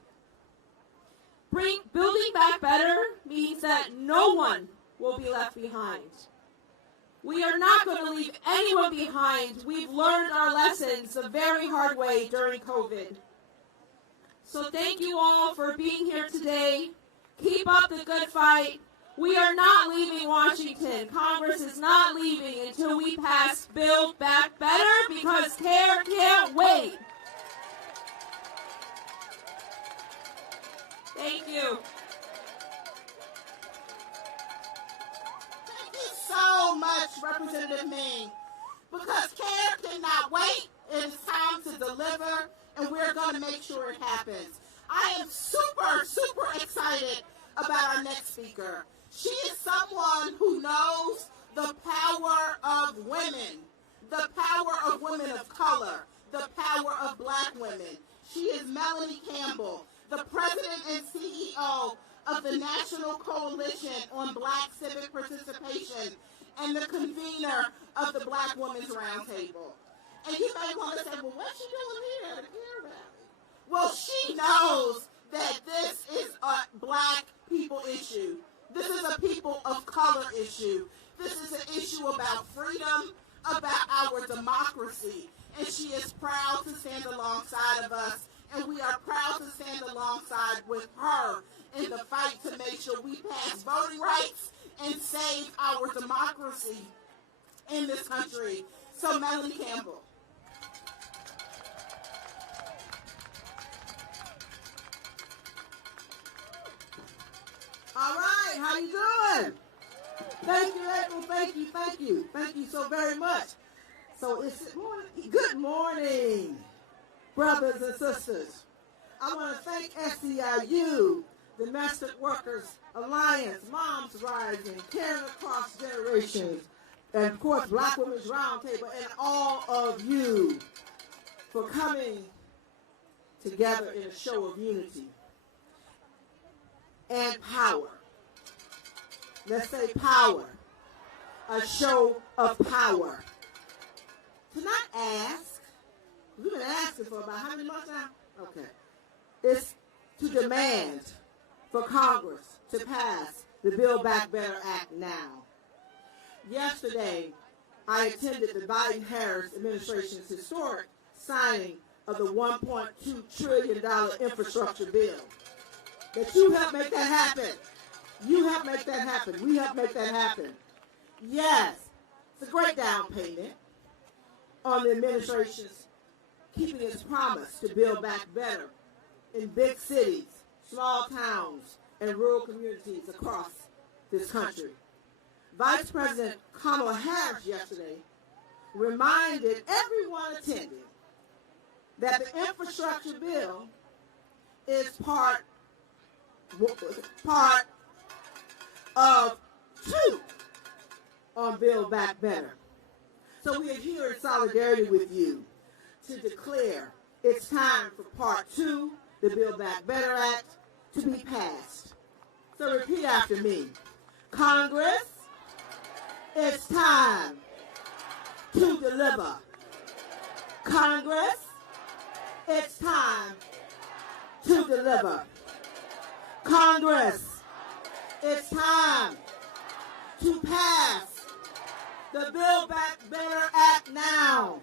Building back better means that no one will be left behind. We are not going to leave anyone behind. We've learned our lessons the very hard way during COVID. So thank you all for being here today. Keep up the good fight. We are not leaving Washington. Congress is not leaving until we pass Build Back Better because care can't wait. Thank you. Thank you so much, Representative Meng, because care cannot wait. It is time to deliver, and we're going to make sure it happens. I am super, super excited about our next speaker. She is someone who knows the power of women, the power of women of color, the power of Black women. She is Melanie Campbell, the president and CEO of the National Coalition on Black Civic Participation and the convener of the Black Women's Roundtable. And you may want to say, well, what's she doing here at a care rally? Well, she knows that this is a Black people issue. This is a people of color issue. This is an issue about freedom, about our democracy. And she is proud to stand alongside of us. And we are proud to stand alongside with her in the fight to make sure we pass voting rights and save our democracy in this country. So, Melanie Campbell. All right, how you doing? Thank you, April. Thank you, thank you. Thank you so very much. So it's good morning, brothers and sisters. I want to thank SEIU, Domestic Workers Alliance, Moms Rising, Caring Across Generations, and of course Black Women's Roundtable, and all of you for coming together in a show of unity and power. Let's say power. A show of power. To not ask, we've been asking for about how many months now? Okay. It's to demand for Congress to pass the Build Back Better Act now. Yesterday, I attended the Biden-Harris administration's historic signing of the $1.2 trillion infrastructure bill. That you helped make that happen. You helped make that happen. We helped make that happen. Yes, it's a great down payment on the administration's keeping its promise to build back better in big cities, small towns, and rural communities across this country. Vice President Kamala Harris yesterday reminded everyone attending that the infrastructure bill is part of two on Build Back Better. So we are here in solidarity with you to declare it's time for part two, the Build Back Better Act, to be passed. So repeat after me. Congress, it's time to deliver. Congress, it's time to deliver. Congress, it's time to pass the Build Back Better Act now.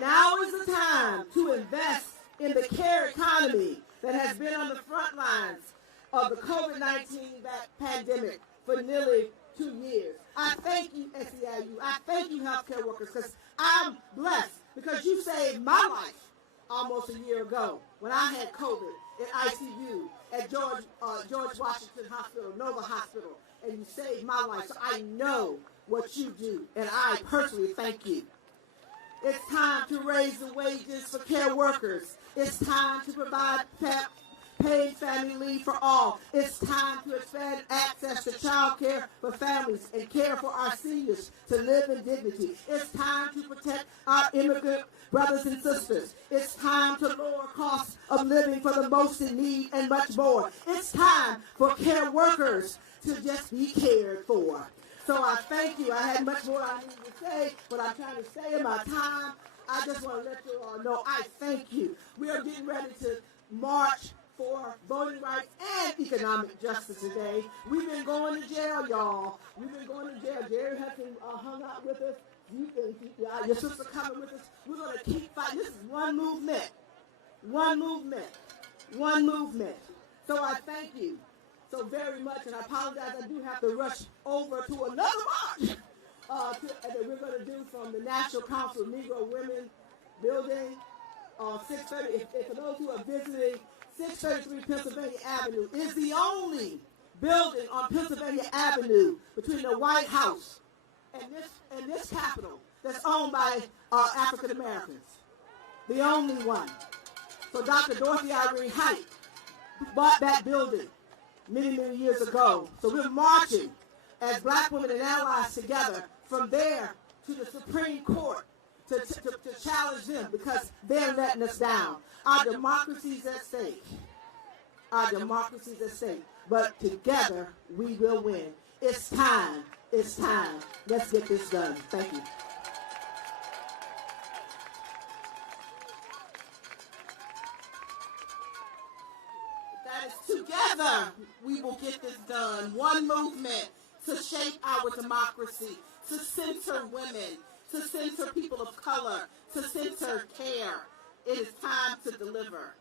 Now is the time to invest in the care economy that has been on the front lines of the COVID-19 pandemic for nearly 2 years. I thank you, SEIU. I thank you, healthcare workers, because I'm blessed because you saved my life almost a year ago when I had COVID in ICU at George Washington Hospital, Nova Hospital, and you saved my life. So I know what you do, and I personally thank you. It's time to raise the wages for care workers. It's time to provide paid family leave for all. It's time to expand access to child care for families and care for our seniors to live in dignity. It's time to protect our immigrant brothers and sisters. It's time to lower costs of living for the most in need and much more. It's time for care workers to just be cared for. So I thank you. I had much more I needed to say, but I'm trying to stay in my time. I just want to let you all know I thank you. We are getting ready to march for voting rights and economic justice today. We've been going to jail, y'all. We've been going to jail. Jerry has been hung out with us. Your sister coming with us. We're going to keep fighting. This is one movement. One movement. One movement. So I thank you so very much, and I apologize. I do have to rush over to another march that we're going to do from the National Council of Negro Women building on 630. For those who are visiting, 633 Pennsylvania Avenue is the only building on Pennsylvania Avenue between the White House and this Capitol that's owned by African Americans. The only one. So Dr. Dorothy Irene Height bought that building many, many years ago. So we're marching as black women and allies together from there to the Supreme Court to challenge them because they're letting us down. Our democracy's at stake. Our democracy's at stake. But together we will win. It's time. It's time. Let's get this done. Thank you. That is together we will get this done. One movement to shape our democracy, to center women, to center people of color, to center care. It is time to deliver.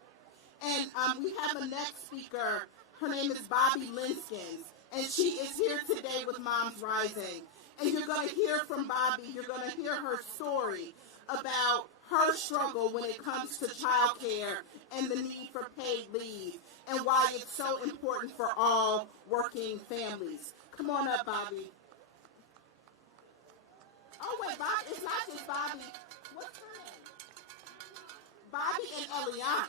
And we have a next speaker. Her name is Boblinskis, and she is here today with Moms Rising. And you're going to hear from Bobby. You're going to hear her story about her struggle when it comes to child care and the need for paid leave and why it's so important for all working families. Come on up, Bobby. Oh, wait, Bobby. It's not just Bobby. What's her name? Bobby and Eliana.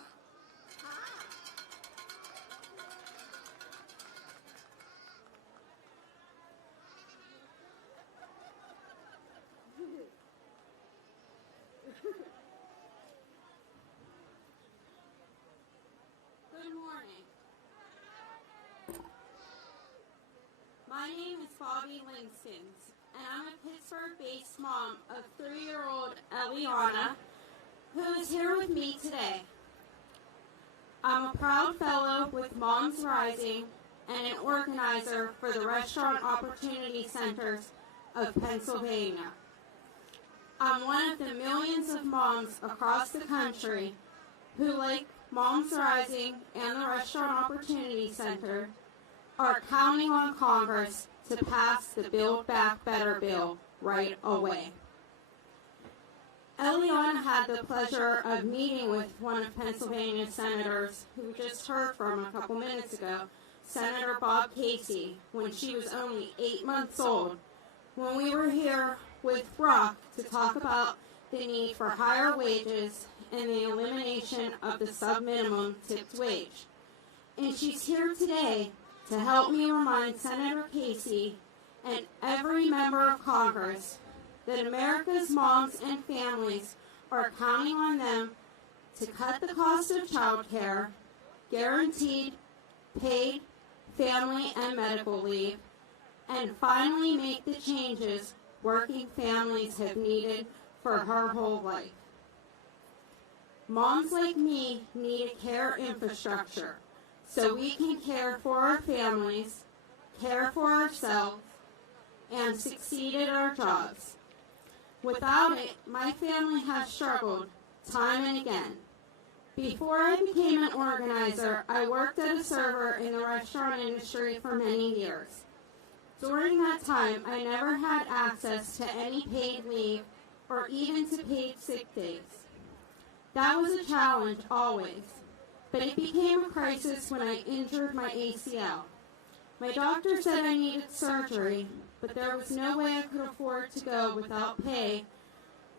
Good morning. My name is Boblinskis, and I'm a Pittsburgh-based mom of 3-year-old Eliana, who is here with me today. I'm a proud fellow with Moms Rising and an organizer for the Restaurant Opportunity Centers of Pennsylvania. I'm one of the millions of moms across the country who, like Moms Rising and the Restaurant Opportunity Center, are counting on Congress to pass the Build Back Better bill right away. Eliana had the pleasure of meeting with one of Pennsylvania's senators, who we just heard from a couple minutes ago, Senator Bob Casey, when she was only 8 months old, when we were here with Brock to talk about the need for higher wages and the elimination of the sub-minimum tipped wage. And she's here today to help me remind Senator Casey and every member of Congress that America's moms and families are counting on them to cut the cost of childcare, guaranteed, paid, family and medical leave, and finally make the changes working families have needed for her whole life. Moms like me need a care infrastructure so we can care for our families, care for ourselves, and succeed at our jobs. Without it, my family has struggled time and again. Before I became an organizer, I worked as a server in the restaurant industry for many years. During that time, I never had access to any paid leave or even to paid sick days. That was a challenge always, but it became a crisis when I injured my ACL. My doctor said I needed surgery, but there was no way I could afford to go without pay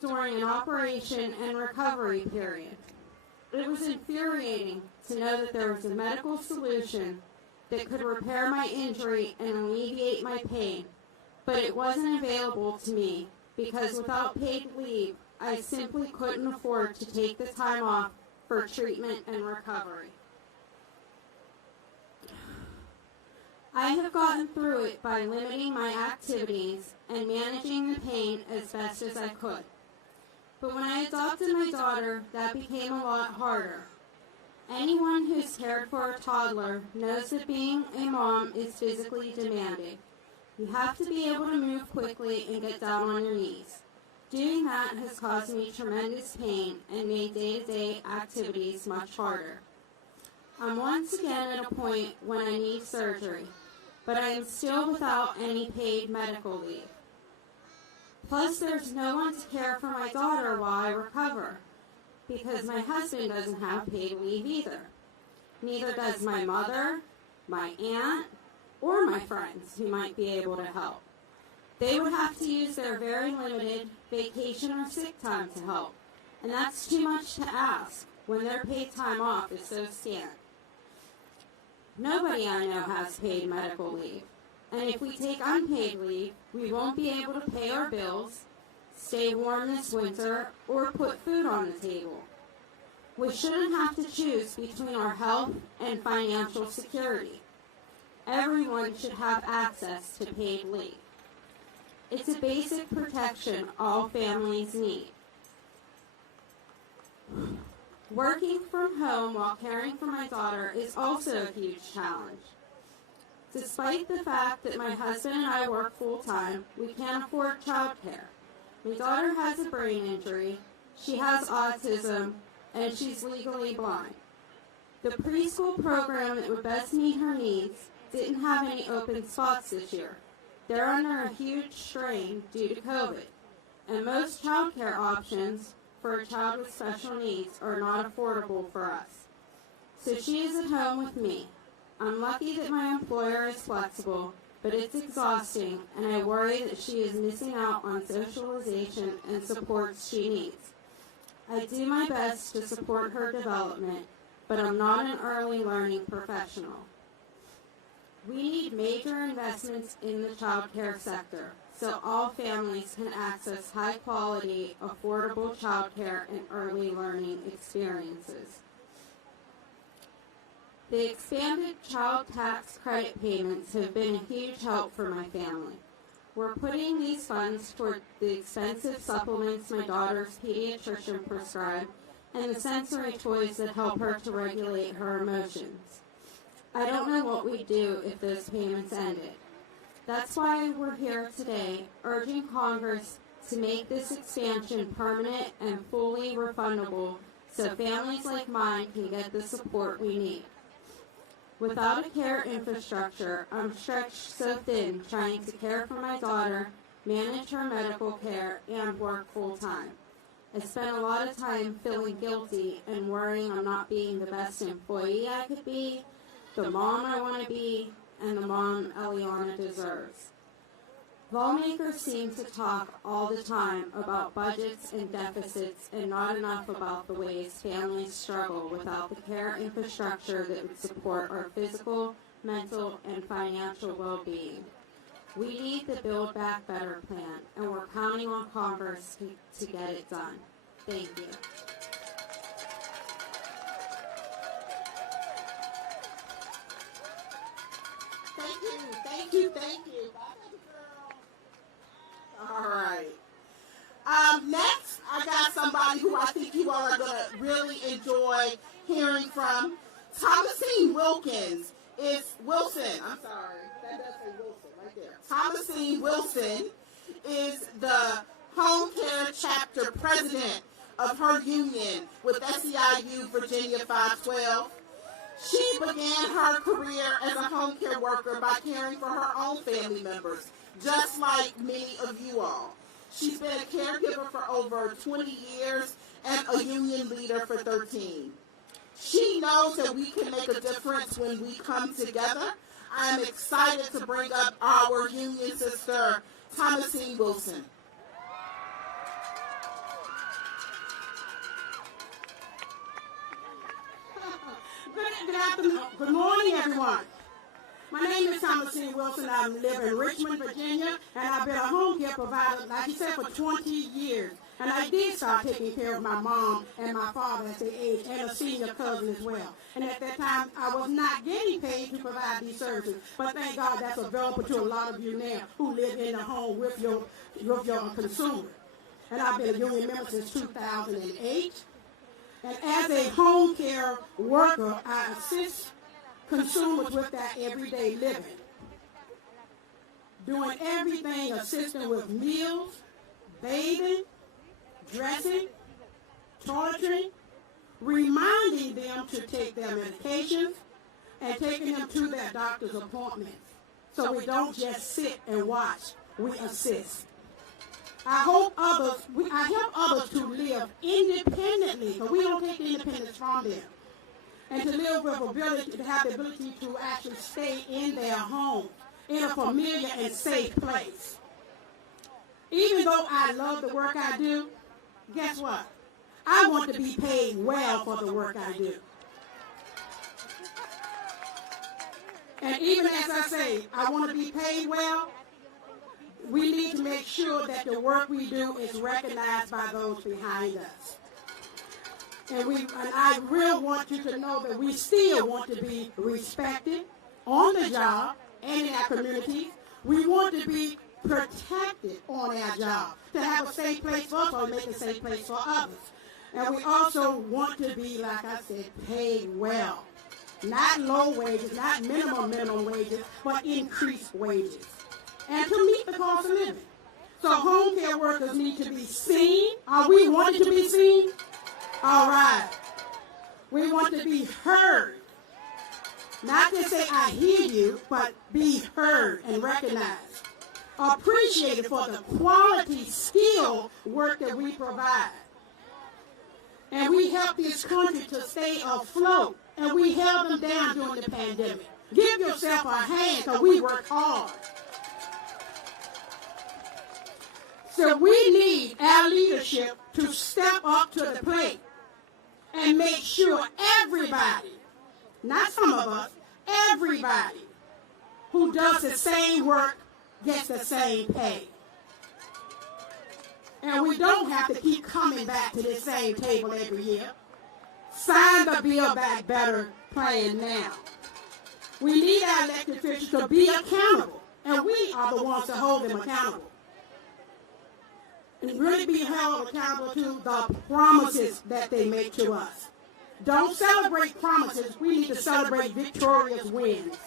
during an operation and recovery period. It was infuriating to know that there was a medical solution that could repair my injury and alleviate my pain, but it wasn't available to me because without paid leave, I simply couldn't afford to take the time off for treatment and recovery. I have gotten through it by limiting my activities and managing the pain as best as I could. But when I adopted my daughter, that became a lot harder. Anyone who's cared for a toddler knows that being a mom is physically demanding. You have to be able to move quickly and get down on your knees. Doing that has caused me tremendous pain and made day-to-day activities much harder. I'm once again at a point when I need surgery, but I am still without any paid medical leave. Plus, there's no one to care for my daughter while I recover, because my husband doesn't have paid leave either. Neither does my mother, my aunt, or my friends who might be able to help. They would have to use their very limited vacation or sick time to help, and that's too much to ask when their paid time off is so scant. Nobody I know has paid medical leave, and if we take unpaid leave, we won't be able to pay our bills, stay warm this winter, or put food on the table. We shouldn't have to choose between our health and financial security. Everyone should have access to paid leave. It's a basic protection all families need. Working from home while caring for my daughter is also a huge challenge. Despite the fact that my husband and I work full-time, we can't afford childcare. My daughter has a brain injury, she has autism, and she's legally blind. The preschool program that would best meet her needs didn't have any open spots this year. They're under a huge strain due to COVID, and most childcare options for a child with special needs are not affordable for us. So she is at home with me. I'm lucky that my employer is flexible, but it's exhausting, and I worry that she is missing out on socialization and supports she needs. I do my best to support her development, but I'm not an early learning professional. We need major investments in the child care sector so all families can access high-quality, affordable child care and early learning experiences. The expanded child tax credit payments have been a huge help for my family. We're putting these funds toward the expensive supplements my daughter's pediatrician prescribed and the sensory toys that help her to regulate her emotions. I don't know what we'd do if those payments ended. That's why we're here today, urging Congress to make this expansion permanent and fully refundable so families like mine can get the support we need. Without a care infrastructure, I'm stretched so thin trying to care for my daughter, manage her medical care, and work full-time. I spent a lot of time feeling guilty and worrying I'm not being the best employee I could be, the mom I want to be, and the mom Eliana deserves. Lawmakers seem to talk all the time about budgets and deficits and not enough about the ways families struggle without the care infrastructure that would support our physical, mental, and financial well-being. We need the Build Back Better plan, and we're counting on Congress to get it done. Thank you. Thank you. All right. Next, I got somebody who I think you all are going to really enjoy hearing from. Thomasine Wilson. I'm sorry. That does say Wilson right there. Thomasine Wilson is the Home Care Chapter President of her union with SEIU Virginia 512. She began her career as a home care worker by caring for her own family members, just like many of you all. She's been a caregiver for over 20 years and a union leader for 13. She knows that we can make a difference when we come together. I am excited to bring up our union sister, Thomasine Wilson. Good afternoon. Good morning, everyone. My name is Thomasine Wilson. I live in Richmond, Virginia, and I've been a home care provider, like you said, for 20 years. And I did start taking care of my mom and my father at their age, and a senior cousin as well. And at that time, I was not getting paid to provide these services. But thank God that's available to a lot of you now who live in the home with your consumer. And I've been a union member since 2008. And as a home care worker, I assist consumers with their everyday living, doing everything, assisting with meals, bathing, dressing, toiletry, reminding them to take their medications, and taking them to their doctor's appointments. So we don't just sit and watch, we assist. I help others to live independently, but we don't take the independence from them. And to live with ability, to have the ability to actually stay in their home, in a familiar and safe place. Even though I love the work I do, guess what? I want to be paid well for the work I do. And even as I say, I want to be paid well, we need to make sure that the work we do is recognized by those behind us. And I really want you to know that we still want to be respected on the job and in our communities. We want to be protected on our job, to have a safe place for us or make a safe place for others. And we also want to be, like I said, paid well. Not low wages, not minimum wages, but increased wages. And to meet the cost of living. So home care workers need to be seen. Are we wanting to be seen? All right. We want to be heard. Not to say I hear you, but be heard and recognized. Appreciated for the quality, skill work that we provide. And we help this country to stay afloat. And we held them down during the pandemic. Give yourself a hand because we work hard. So we need our leadership to step up to the plate and make sure everybody, not some of us, everybody who does the same work gets the same pay. And we don't have to keep coming back to the same table every year. Sign the Build Back Better plan now. We need our elected officials to be accountable, and we are the ones to hold them accountable. And really be held accountable to the promises that they make to us. Don't celebrate promises. We need to celebrate victorious wins.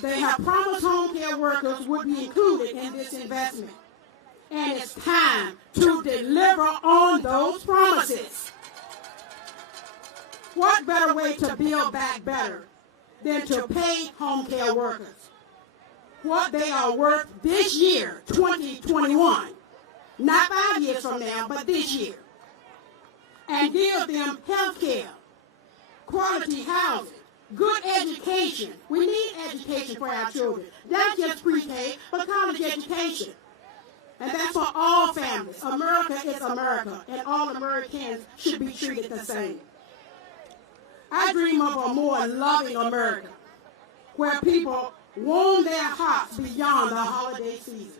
They have promised home care workers would be included in this investment. And it's time to deliver on those promises. What better way to build back better than to pay home care workers what they are worth this year, 2021, not 5 years from now, but this year, and give them health care, quality housing, good education. We need education for our children. Not just pre-K, but college education. And that's for all families. America is America, and all Americans should be treated the same. I dream of a more loving America, where people warm their hearts beyond the holiday season.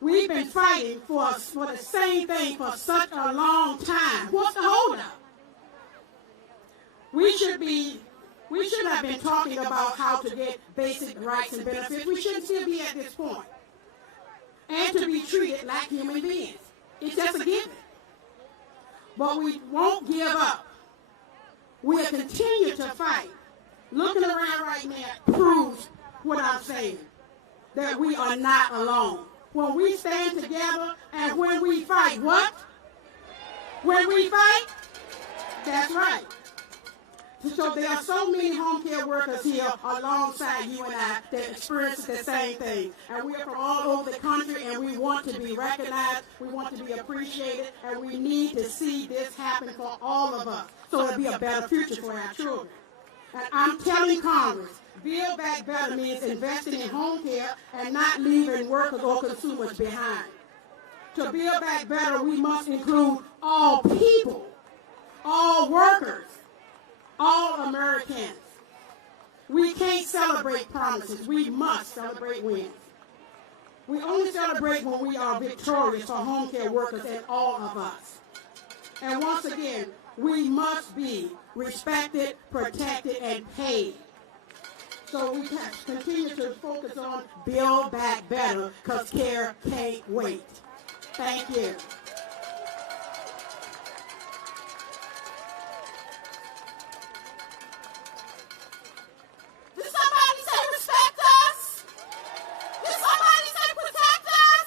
We've been fighting for the same thing for such a long time. What's the holdup? We should have been talking about how to get basic rights and benefits. We shouldn't still be at this point. And to be treated like human beings. It's just a given. But we won't give up. We'll continue to fight. Looking around right now proves what I'm saying, that we are not alone. When we stand together and when we fight, what? When we fight? That's right. So there are so many home care workers here alongside you and I that experience the same thing. And we are from all over the country, and we want to be recognized, we want to be appreciated, and we need to see this happen for all of us so it'll be a better future for our children. And I'm telling Congress, Build Back Better means investing in home care and not leaving workers or consumers behind. To build back better, we must include all people, all workers, all Americans. We can't celebrate promises. We must celebrate wins. We only celebrate when we are victorious for home care workers and all of us. And once again, we must be respected, protected, and paid. So we can continue to focus on Build Back Better, because care can't wait. Thank you. Did somebody say respect us? Did somebody say protect us?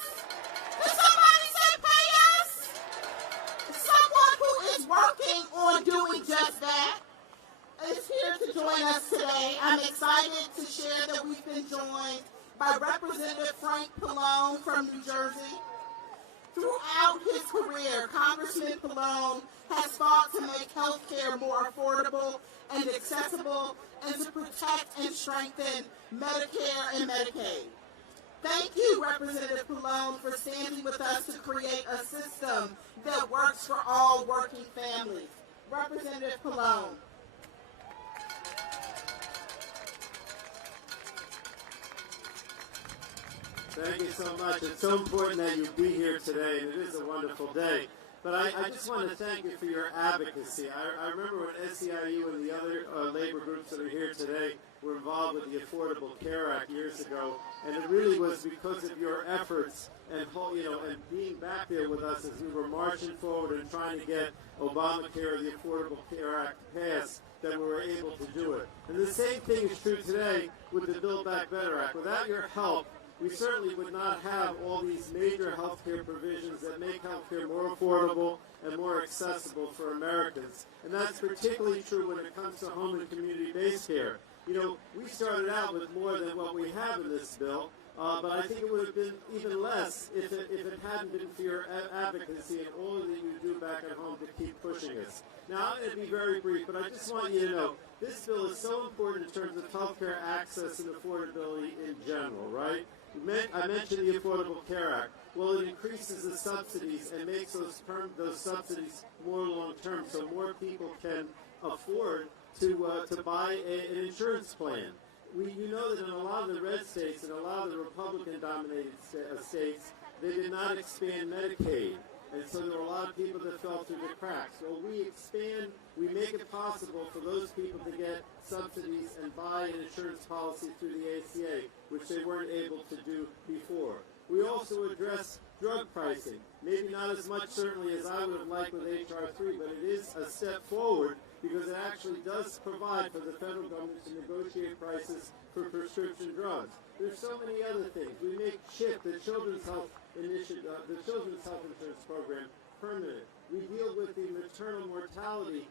Did somebody say pay us? Someone who is working on doing just that is here to join us today. I'm excited to share that we've been joined by Representative Frank Pallone from New Jersey. Throughout his career, Congressman Pallone has fought to make health care more affordable and accessible and to protect and strengthen Medicare and Medicaid. Thank you, Representative Pallone, for standing with us to create a system that works for all working families. Representative Pallone. Thank you so much. It's so important that you be here today, and it is a wonderful day. But I just want to thank you for your advocacy. I remember when SEIU and the other labor groups that are here today were involved with the Affordable Care Act years ago, and it really was because of your efforts and being back there with us as we were marching forward and trying to get Obamacare, the Affordable Care Act, passed, that we were able to do it. And the same thing is true today with the Build Back Better Act. Without your help, we certainly would not have all these major health care provisions that make health care more affordable and more accessible for Americans. And that's particularly true when it comes to home and community-based care. You know, we started out with more than what we have in this bill, but I think it would have been even less if it hadn't been for your advocacy and all that you do back at home to keep pushing us. Now, I'm going to be very brief, but I just want you to know, this bill is so important in terms of health care access and affordability in general, right? I mentioned the Affordable Care Act. Well, it increases the subsidies and makes those subsidies more long-term, so more people can afford to buy an insurance plan. You know that in a lot of the red states and a lot of the Republican-dominated states, they did not expand Medicaid. And so there were a lot of people that fell through the cracks. Well, we make it possible for those people to get subsidies and buy an insurance policy through the ACA, which they weren't able to do before. We also address drug pricing. Maybe not as much, certainly, as I would have liked with H.R. 3, but it is a step forward because it actually does provide for the federal government to negotiate prices for prescription drugs. There's so many other things. We make CHIP, the Children's Health Initiative, the Children's Health Insurance Program, permanent. We deal with the maternal mortality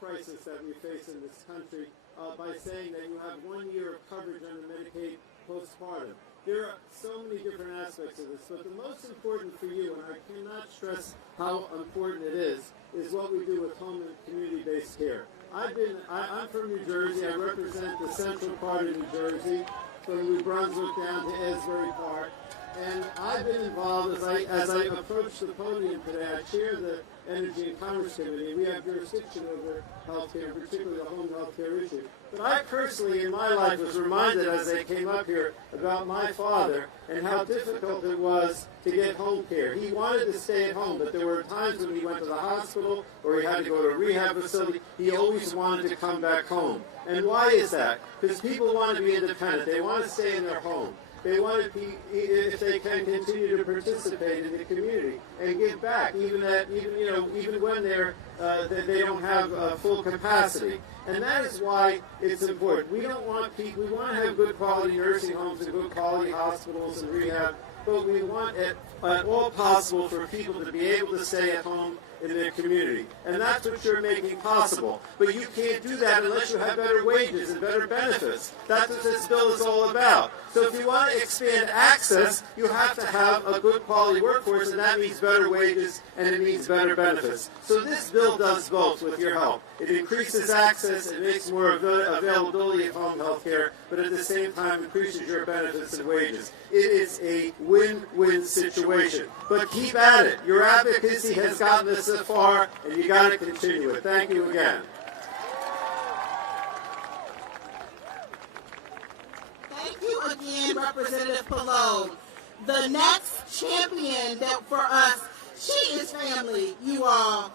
crisis that we face in this country by saying that you have 1 year of coverage under Medicaid postpartum. There are so many different aspects of this, but the most important for you, and I cannot stress how important it is what we do with home and community-based care. I'm from New Jersey. I represent the central part of New Jersey, from New Brunswick down to Asbury Park. And I've been involved, as I approach the podium today, I chair the Energy and Commerce Committee. We have jurisdiction over healthcare, particularly the home healthcare issue. But I personally, in my life, was reminded as I came up here about my father and how difficult it was to get home care. He wanted to stay at home, but there were times when he went to the hospital or he had to go to a rehab facility. He always wanted to come back home. And why is that? Because people want to be independent. They want to stay in their home. They want to be, if they can, continue to participate in the community and give back, even when they don't have full capacity. And that is why it's important. We don't want people. We want to have good quality nursing homes and good quality hospitals and rehab, but we want it at all possible for people to be able to stay at home in their community. And that's what you're making possible. But you can't do that unless you have better wages and better benefits. That's what this bill is all about. So if you want to expand access, you have to have a good quality workforce, and that means better wages and it means better benefits. So this bill does both with your help. It increases access, it makes more availability of home health care, but at the same time increases your benefits and wages. It is a win-win situation. But keep at it. Your advocacy has gotten us so far, and you got to continue it. Thank you again. Thank you again, Representative Pallone. The next champion for us, she is family, you all.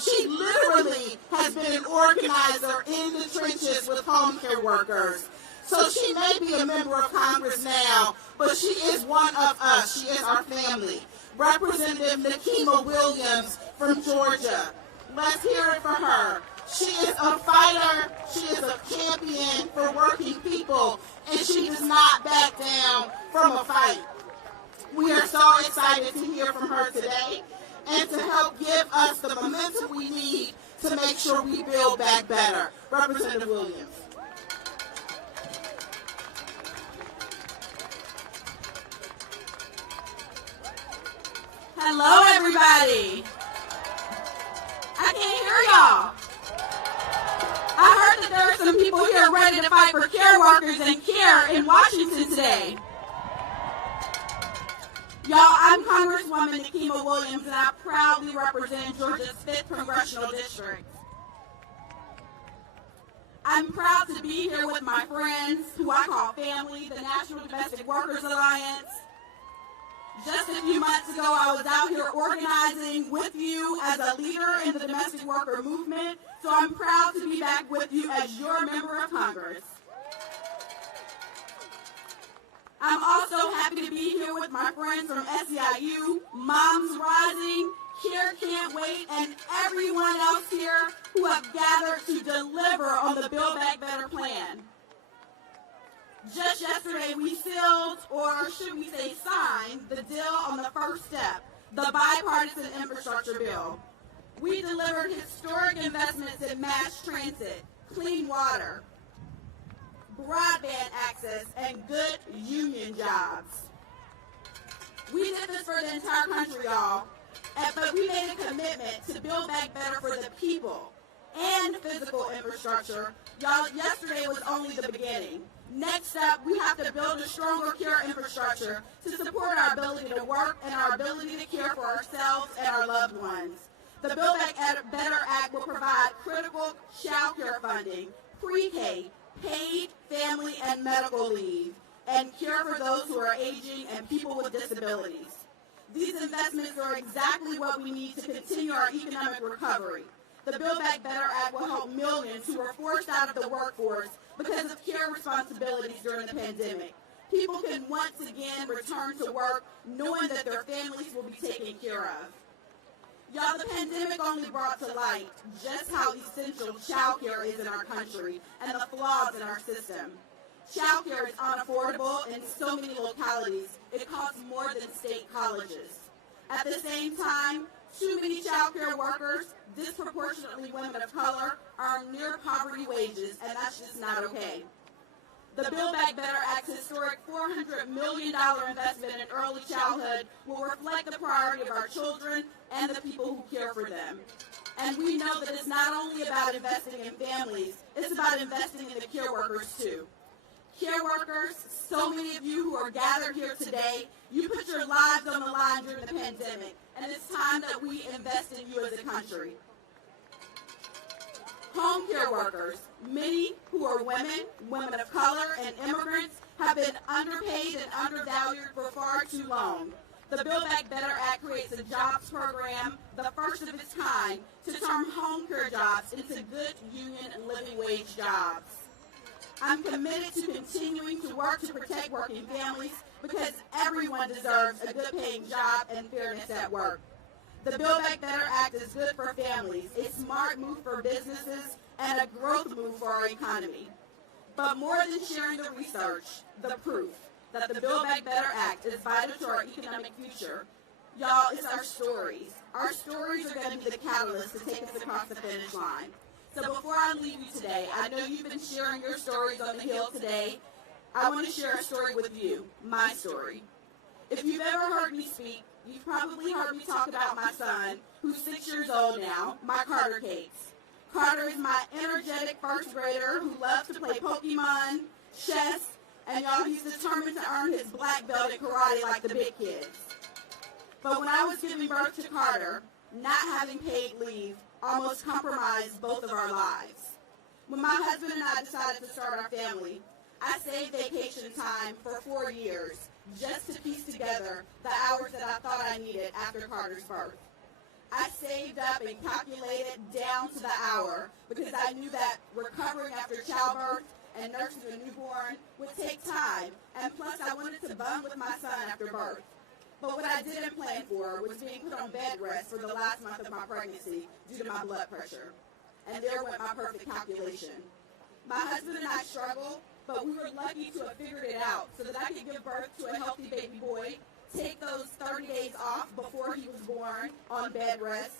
She literally has been an organizer in the trenches with home care workers. So she may be a member of Congress now, but she is one of us. She is our family. Representative Nikema Williams from Georgia. Let's hear it for her. She is a fighter. She is a champion for working people, and she does not back down from a fight. We are so excited to hear from her today and to help give us the momentum we need to make sure we build back better. Representative Williams. Hello, everybody. I can't hear y'all. I heard that there are some people here ready to fight for care workers and care in Washington today. Y'all, I'm Congresswoman Nikema Williams, and I proudly represent Georgia's 5th Congressional District. I'm proud to be here with my friends, who I call family, the National Domestic Workers Alliance. Just a few months ago, I was out here organizing with you as a leader in the domestic worker movement, so I'm proud to be back with you as your member of Congress. I'm also happy to be here with my friends from SEIU, Moms Rising, Care Can't Wait, and everyone else here who have gathered to deliver on the Build Back Better plan. Just yesterday, we sealed, or should we say signed, the deal on the first step, the bipartisan infrastructure bill. We delivered historic investments in mass transit, clean water, broadband access, and good union jobs. We did this for the entire country, y'all, but we made a commitment to build back better for the people and physical infrastructure. Y'all, yesterday was only the beginning. Next up, we have to build a stronger care infrastructure to support our ability to work and our ability to care for ourselves and our loved ones. The Build Back Better Act will provide critical child care funding, pre-K, paid family and medical leave, and care for those who are aging and people with disabilities. These investments are exactly what we need to continue our economic recovery. The Build Back Better Act will help millions who were forced out of the workforce because of care responsibilities during the pandemic. People can once again return to work knowing that their families will be taken care of. Y'all, the pandemic only brought to light just how essential child care is in our country and the flaws in our system. Child care is unaffordable in so many localities. It costs more than state colleges. At the same time, too many child care workers, disproportionately women of color, earn near poverty wages, and that's just not okay. The Build Back Better Act's historic $400 million investment in early childhood will reflect the priority of our children and the people who care for them. And we know that it's not only about investing in families, it's about investing in the care workers too. Care workers, so many of you who are gathered here today, you put your lives on the line during the pandemic, and it's time that we invest in you as a country. Home care workers, many who are women of color, and immigrants, have been underpaid and undervalued for far too long. The Build Back Better Act creates a jobs program, the first of its kind, to turn home care jobs into good union and living wage jobs. I'm committed to continuing to work to protect working families because everyone deserves a good paying job and fairness at work. The Build Back Better Act is good for families, a smart move for businesses, and a growth move for our economy. But more than sharing the research, the proof that the Build Back Better Act is vital to our economic future, y'all, it's our stories. Our stories are going to be the catalyst to take us across the finish line. So before I leave you today, I know you've been sharing your stories on the Hill today. I want to share a story with you, my story. If you've ever heard me speak, you've probably heard me talk about my son, who's 6 years old now, my Carter Cakes. Carter is my energetic first grader who loves to play Pokemon, chess, and y'all, he's determined to earn his black belt in karate like the big kids. But when I was giving birth to Carter, not having paid leave almost compromised both of our lives. When my husband and I decided to start our family, I saved vacation time for 4 years just to piece together the hours that I thought I needed after Carter's birth. I saved up and calculated down to the hour because I knew that recovering after childbirth and nursing a newborn would take time, and plus I wanted to bond with my son after birth. But what I didn't plan for was being put on bed rest for the last month of my pregnancy due to my blood pressure. And there went my perfect calculation. My husband and I struggled, but we were lucky to have figured it out so that I could give birth to a healthy baby boy, take those 30 days off before he was born on bed rest,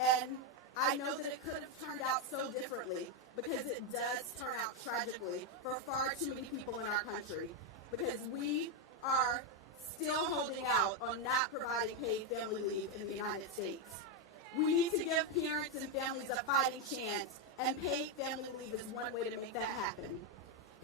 and I know that it could have turned out so differently because it does turn out tragically for far too many people in our country because we are still holding out on not providing paid family leave in the United States. We need to give parents and families a fighting chance, and paid family leave is one way to make that happen.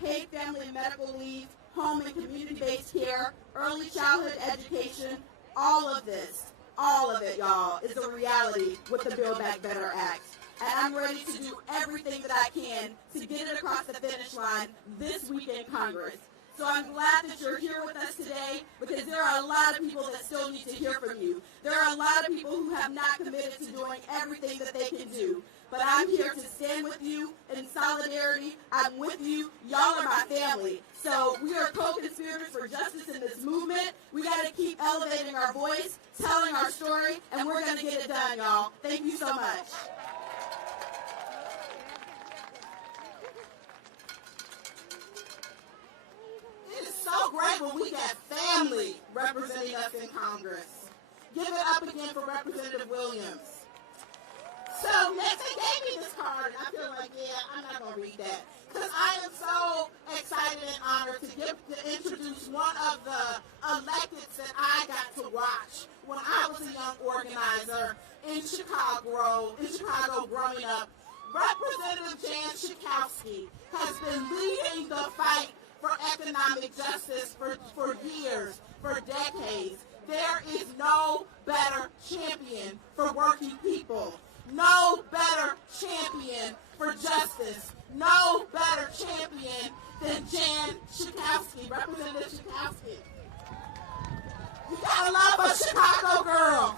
Paid family and medical leave, home and community-based care, early childhood education, all of it, y'all, is a reality with the Build Back Better Act. And I'm ready to do everything that I can to get it across the finish line this week in Congress. So I'm glad that you're here with us today because there are a lot of people that still need to hear from you. There are a lot of people who have not committed to doing everything that they can do. But I'm here to stand with you in solidarity. I'm with you. Y'all are my family. So we are co-conspirators for justice in this movement. We got to keep elevating our voice, telling our story, and we're going to get it done, y'all. Thank you so much. It is so great when we got family representing us in Congress. Give it up again for Representative Williams. So, yes, they gave me this card, and I feel like, yeah, I'm not going to read that. Because I am so excited and honored to introduce one of the electeds that I got to watch when I was a young organizer in Chicago growing up. Representative Jan Schakowsky has been leading the fight for economic justice for years, for decades. There is no better champion for working people. No better champion for justice. No better champion than Jan Schakowsky, Representative Schakowsky. You gotta love a Chicago girl.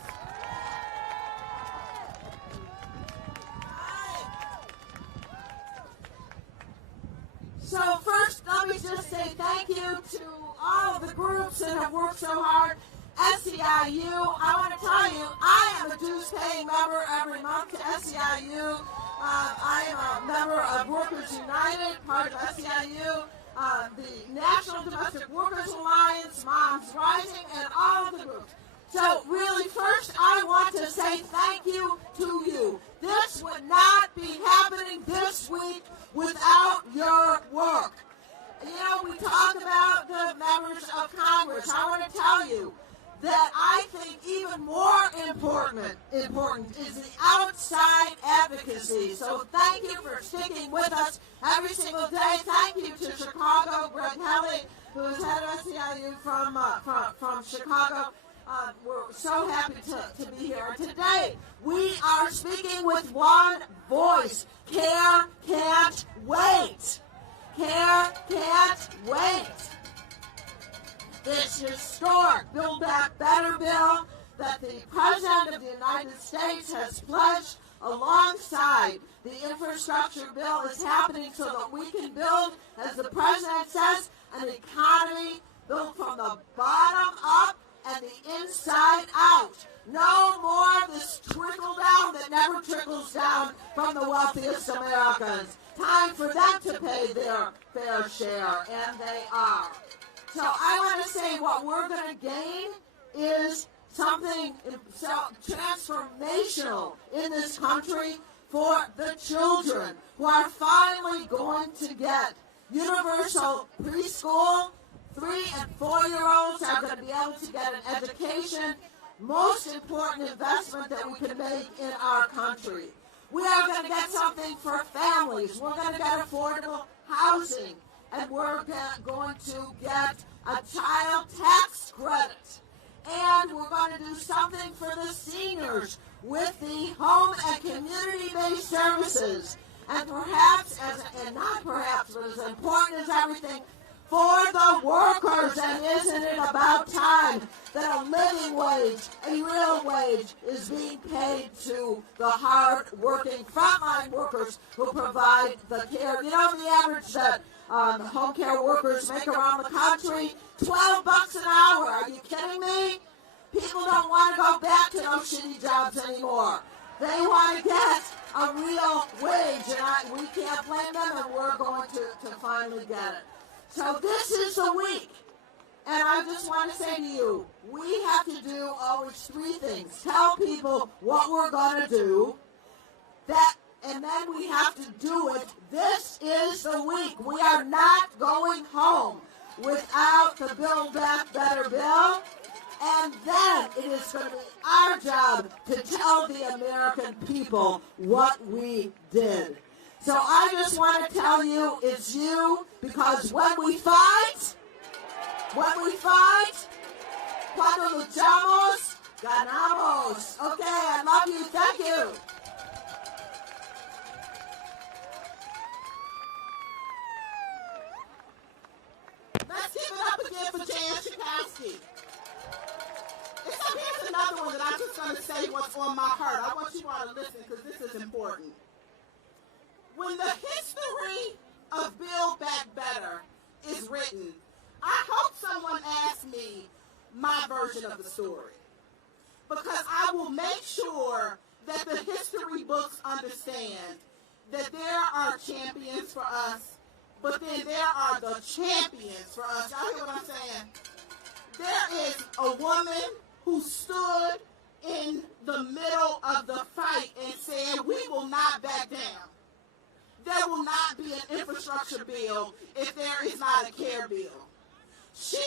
So first, let me just say thank you to all of the groups that have worked so hard. SEIU, I want to tell you, I am a dues-paying member every month to SEIU. I am a member of Workers United, part of SEIU, the National Domestic Workers Alliance, Moms Rising, and all of the groups. So really, first, I want to say thank you to you. This would not be happening this week without your work. You know, Congress, I want to tell you that I think even more important is the outside advocacy. So thank you for sticking with us every single day. Thank you to Chicago, Greg Helly, who is head of SEIU from Chicago. We're so happy to be here. Today, we are speaking with one voice. CARE can't wait. CARE can't wait. This historic Build Back Better bill that the President of the United States has pledged alongside the infrastructure bill is happening so that we can build, as the President says, an economy built from the bottom up and the inside out. No more this trickle down that never trickles down from the wealthiest Americans. Time for them to pay their fair share, and they are. So I want to say what we're going to gain is something transformational in this country for the children who are finally going to get universal preschool. 3- and 4-year-olds are going to be able to get an education. Most important investment that we can make in our country. We are going to get something for families. We're going to get affordable housing. And we're going to get a child tax credit. And we're going to do something for the seniors with the home and community-based services. And perhaps, and not perhaps, but as important as everything, for the workers. And isn't it about time that a living wage, a real wage, is being paid to the hard-working frontline workers who provide the care? You know the average that home care workers make around the country? $12 an hour. Are you kidding me? People don't want to go back to those shitty jobs anymore. They want to get a real wage, and we can't blame them, and we're going to finally get it. So this is the week, and I just want to say to you, we have to do always 3 things. Tell people what we're going to do, and then we have to do it. This is the week. We are not going home without the Build Back Better bill, and then it is going to be our job to tell the American people what we did. So I just want to tell you, it's you, because when we fight, cuando luchamos, ganamos. Okay, I love you. Thank you. Let's give it up again for Jan Schakowsky. Here's another one that I'm just going to say what's on my heart. I want you all to listen because this is important. When the history of Build Back Better is written, I hope someone asks me my version of the story. Because I will make sure that the history books understand that there are champions for us, but then there are the champions for us. Y'all hear what I'm saying? There is a woman who stood in the middle of the fight and said, we will not back down. There will not be an infrastructure bill if there is not a care bill. She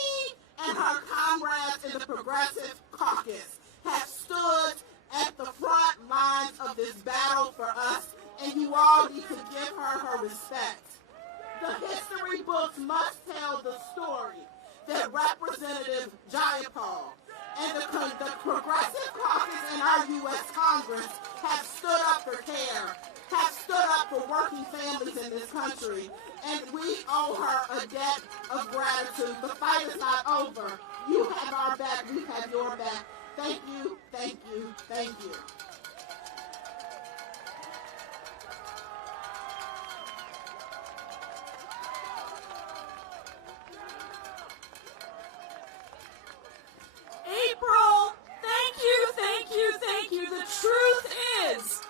and her comrades in the Progressive Caucus have stood at the front lines of this battle for us, and you all need to give her respect. The history books must tell the story that Representative Jayapal and the Progressive Caucus in our U.S. Congress have stood up for care, have stood up for working families in this country, and we owe her a debt of gratitude. The fight is not over. You have our back. We have your back. Thank you, thank you, thank you. April, thank you, thank you, thank you. The truth is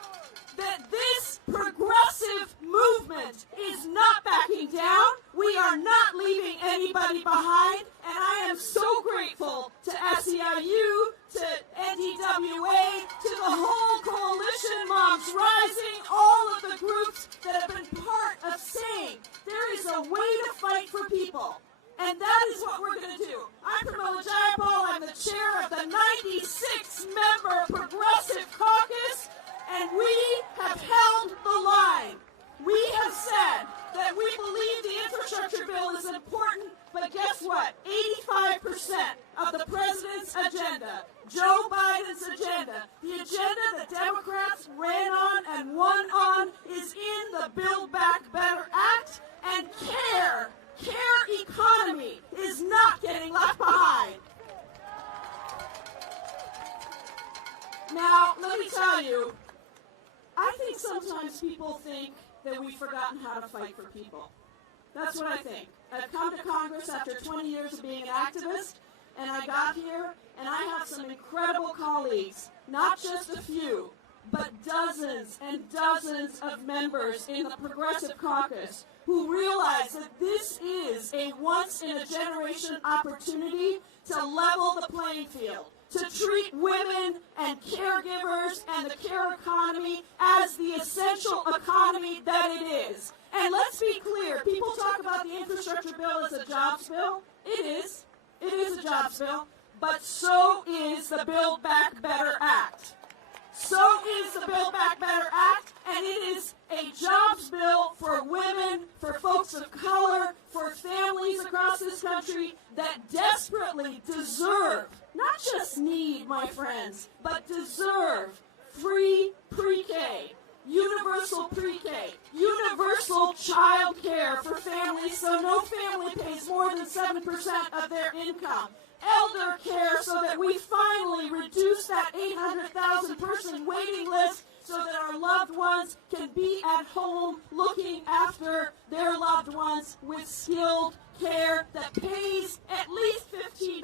that this progressive movement is not backing down. We are not leaving anybody behind, and I am so grateful to SEIU, to NDWA, to the whole coalition, Moms Rising, all of the groups that have been part of saying there is a way to fight for people. And that is what we're going to do. I'm Pramila Jayapal. I'm the chair of the 96-member Progressive Caucus, and we have held the line. We have said that we believe the infrastructure bill is important, but guess what? 85% of the president's agenda, Joe Biden's agenda, the agenda that Democrats ran on and won on, is in the Build Back Better Act, and care economy is not getting left behind. Now, let me tell you, I think sometimes people think that we've forgotten how to fight for people. That's what I think. I've come to Congress after 20 years of being an activist, and I got here, and I have some incredible colleagues, not just a few, but dozens and dozens of members in the Progressive Caucus who realize that this is a once-in-a-generation opportunity to level the playing field, to treat women and caregivers and the care economy as the essential economy that it is. And let's be clear, people talk about the infrastructure bill as a jobs bill. It is. It is a jobs bill. But so is the Build Back Better Act. So is the Build Back Better Act, and it is a jobs bill for women, for folks of color, for families across this country that desperately deserve, not just need, my friends, but deserve free pre-K, universal pre-K, universal child care for families so no family pays more than 7% of their income, elder care so that we finally reduce that 800,000 person waiting list so that our loved ones can be at home looking after their loved ones with skilled care that pays at least $15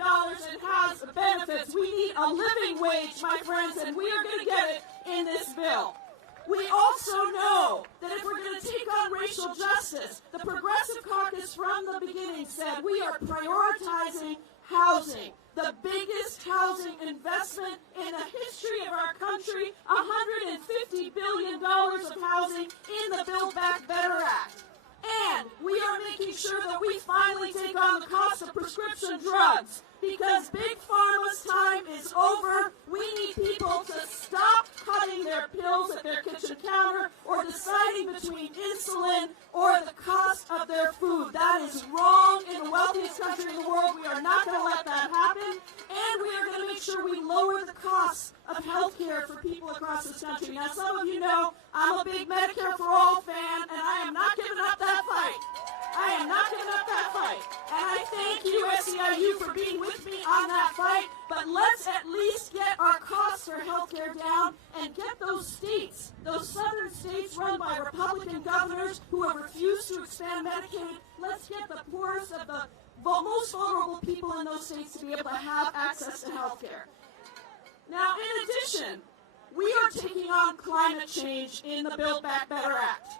and has benefits. We need a living wage, my friends, and we are going to get it in this bill. We also know that if we're going to take on racial justice, the Progressive Caucus from the beginning said we are prioritizing housing, the biggest housing investment in the history of our country, $150 billion of housing in the Build Back Better Act. And we are making sure that we finally take on the cost of prescription drugs, because Big Pharma's time is over. We need people to stop cutting their pills at their kitchen counter or deciding between insulin or the cost of their food. That is wrong in the wealthiest country in the world. We are not going to let that happen. And we are going to make sure we lower the costs of health care for people across this country. Now, some of you know I'm a big Medicare for All fan, and I am not giving up that fight. I am not giving up that fight. And I thank you, SEIU, for being with me on that fight. But let's at least get our costs for health care down and get those states, those southern states run by Republican governors who have refused to expand Medicaid, let's get the poorest of the most vulnerable people in those states to be able to have access to health care. Now, in addition, we are taking on climate change in the Build Back Better Act.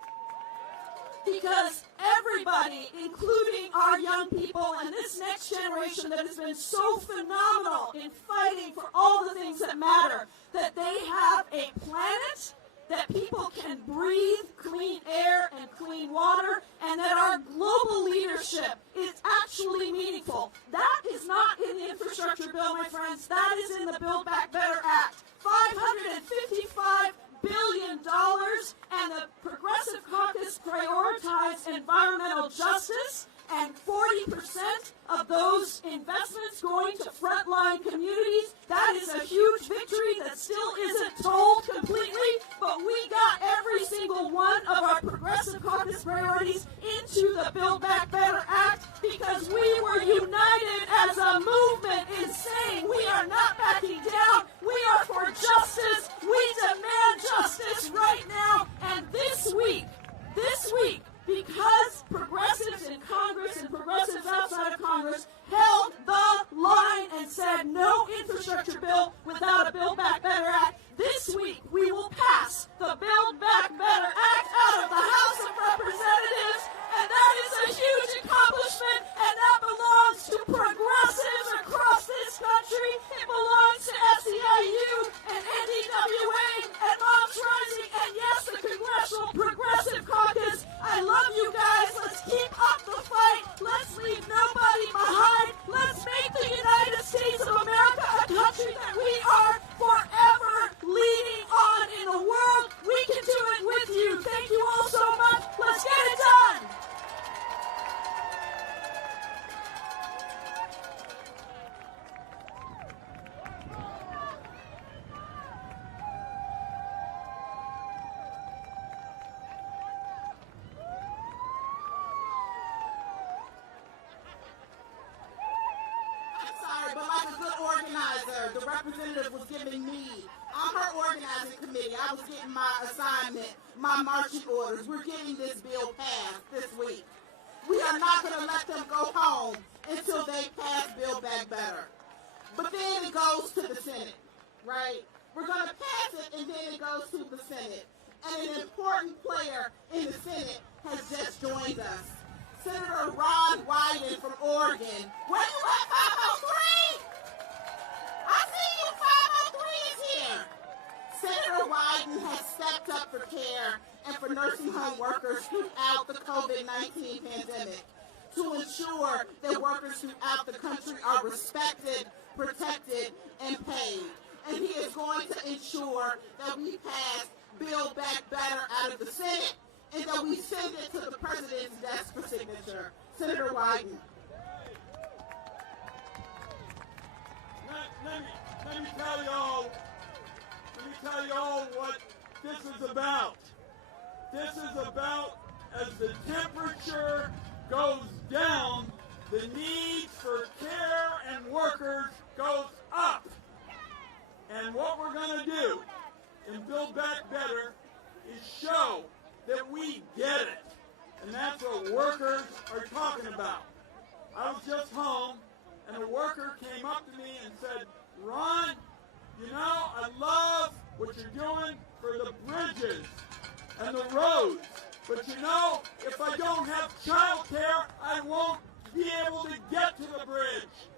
Because everybody, including our young people and this next generation that has been so phenomenal in fighting for all the things that matter, that they have a planet, that people can breathe clean air and clean water, and that our global leadership is actually meaningful. That is not in the infrastructure bill, my friends. That is in the Build Back Better Act. $555 billion, and the Progressive Caucus prioritized environmental justice, and 40% of those investments going to frontline communities. That is a huge victory that still isn't told completely, but we got every single one of our Progressive Caucus priorities into the Build Back Better Act because we were united as a movement in saying we are not backing down. We are for justice. We demand justice right now. And this week, because progressives in Congress and progressives outside of Congress held the line and said no infrastructure bill without a Build Back Better Act, this week we will pass the Build Back Better Act out of the House of Representatives, and that is a huge representative was giving me, I'm her organizing committee, I was getting my assignment, my marching orders. We're getting this bill passed this week. We are not going to let them go home until they pass Build Back Better. But then it goes to the Senate, right? We're going to pass it, and then it goes to the Senate. And an important player in the Senate has just joined us. Senator Ron Wyden from Oregon. Where you at, 503? I see you, 503 is here. Senator Wyden has stepped up for care and for nursing home workers throughout the COVID-19 pandemic to ensure that workers throughout the country are respected, protected, and paid. And he is going to ensure that we pass Build Back Better out of the Senate and that we send it to the president's desk for signature. Senator Wyden. Let me tell you all what this is about. This is about, as the temperature goes down, the need for care and workers goes up. And what we're going to do in Build Back Better is show that we get it. And that's what workers are talking about. I was just home, and a worker came up to me and said, Ron, you know, I love what you're doing for the bridges and the roads. But you know, if I don't have childcare, I won't be able to get to the bridge.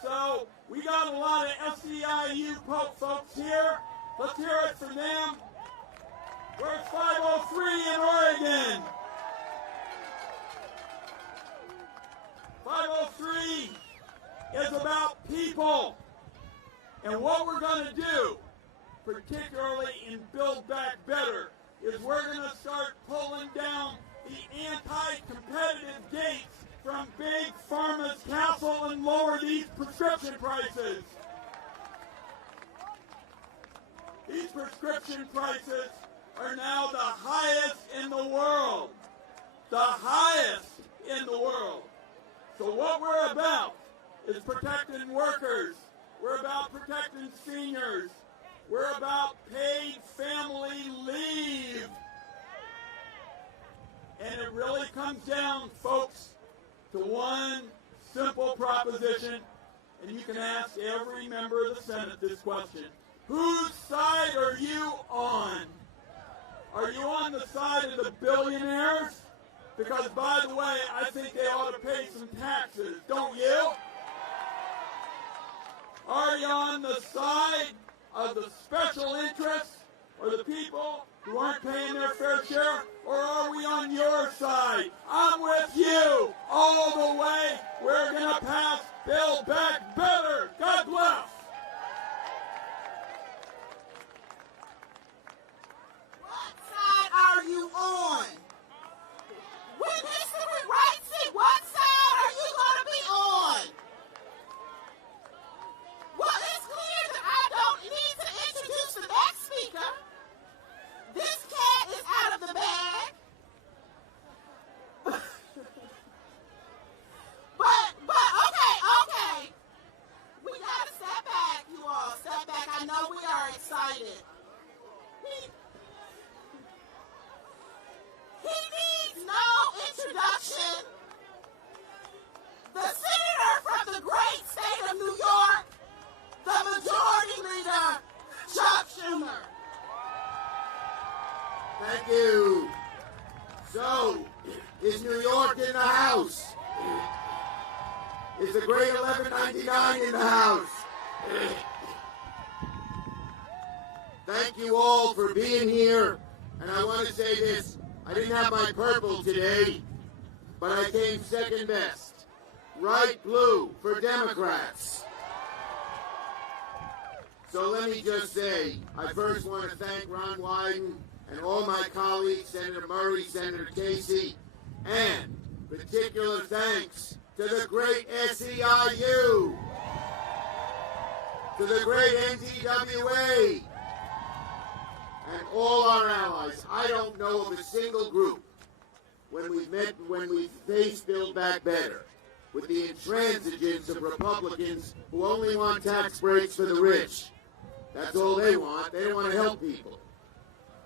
So we got a lot of SEIU folks here. Let's hear it from them. Where's 503 in Oregon? 503 is about people. And what we're going to do, particularly in Build Back Better, is we're going to start pulling down the anti-competitive gates from Big Pharma's castle and lower these prescription prices. These prescription prices are now the highest in the world. The highest in the world. So what we're about is protecting workers. We're about protecting seniors. We're about paid family leave. And it really comes down, folks, to one simple proposition, and you can ask every member of the Senate this question. Whose side are you on? Are you on the side of the billionaires? Because, by the way, I think they ought to pay some taxes, don't you? Are you on the side of the special interests or the people who aren't paying their fair share? Or are we on your side? I'm with you all the way. We're going to pass Build Back Better. God bless. What side are you on? When history writes it, what side are you going to be on? Well, it's clear that I don't need to introduce the next speaker. This cat is out of the bag. But okay. We gotta step back, you all. Step back. I know we are excited. He needs no introduction. The senator from the great state of New York, the majority leader, Chuck Schumer. Thank you. So, is New York in the house? Is the great 1199 in the house? Thank you all for being here. And I want to say this. I didn't have my purple today, but I came second best. Right blue for Democrats. So let me just say, I first want to thank Ron Wyden and all my colleagues, Senator Murray, Senator Casey, and particular thanks to the great SEIU, to the great NTWA, and all our allies. I don't know of a single group when we've faced Build Back Better with the intransigence of Republicans who only want tax breaks for the rich. That's all they want. They don't want to help people.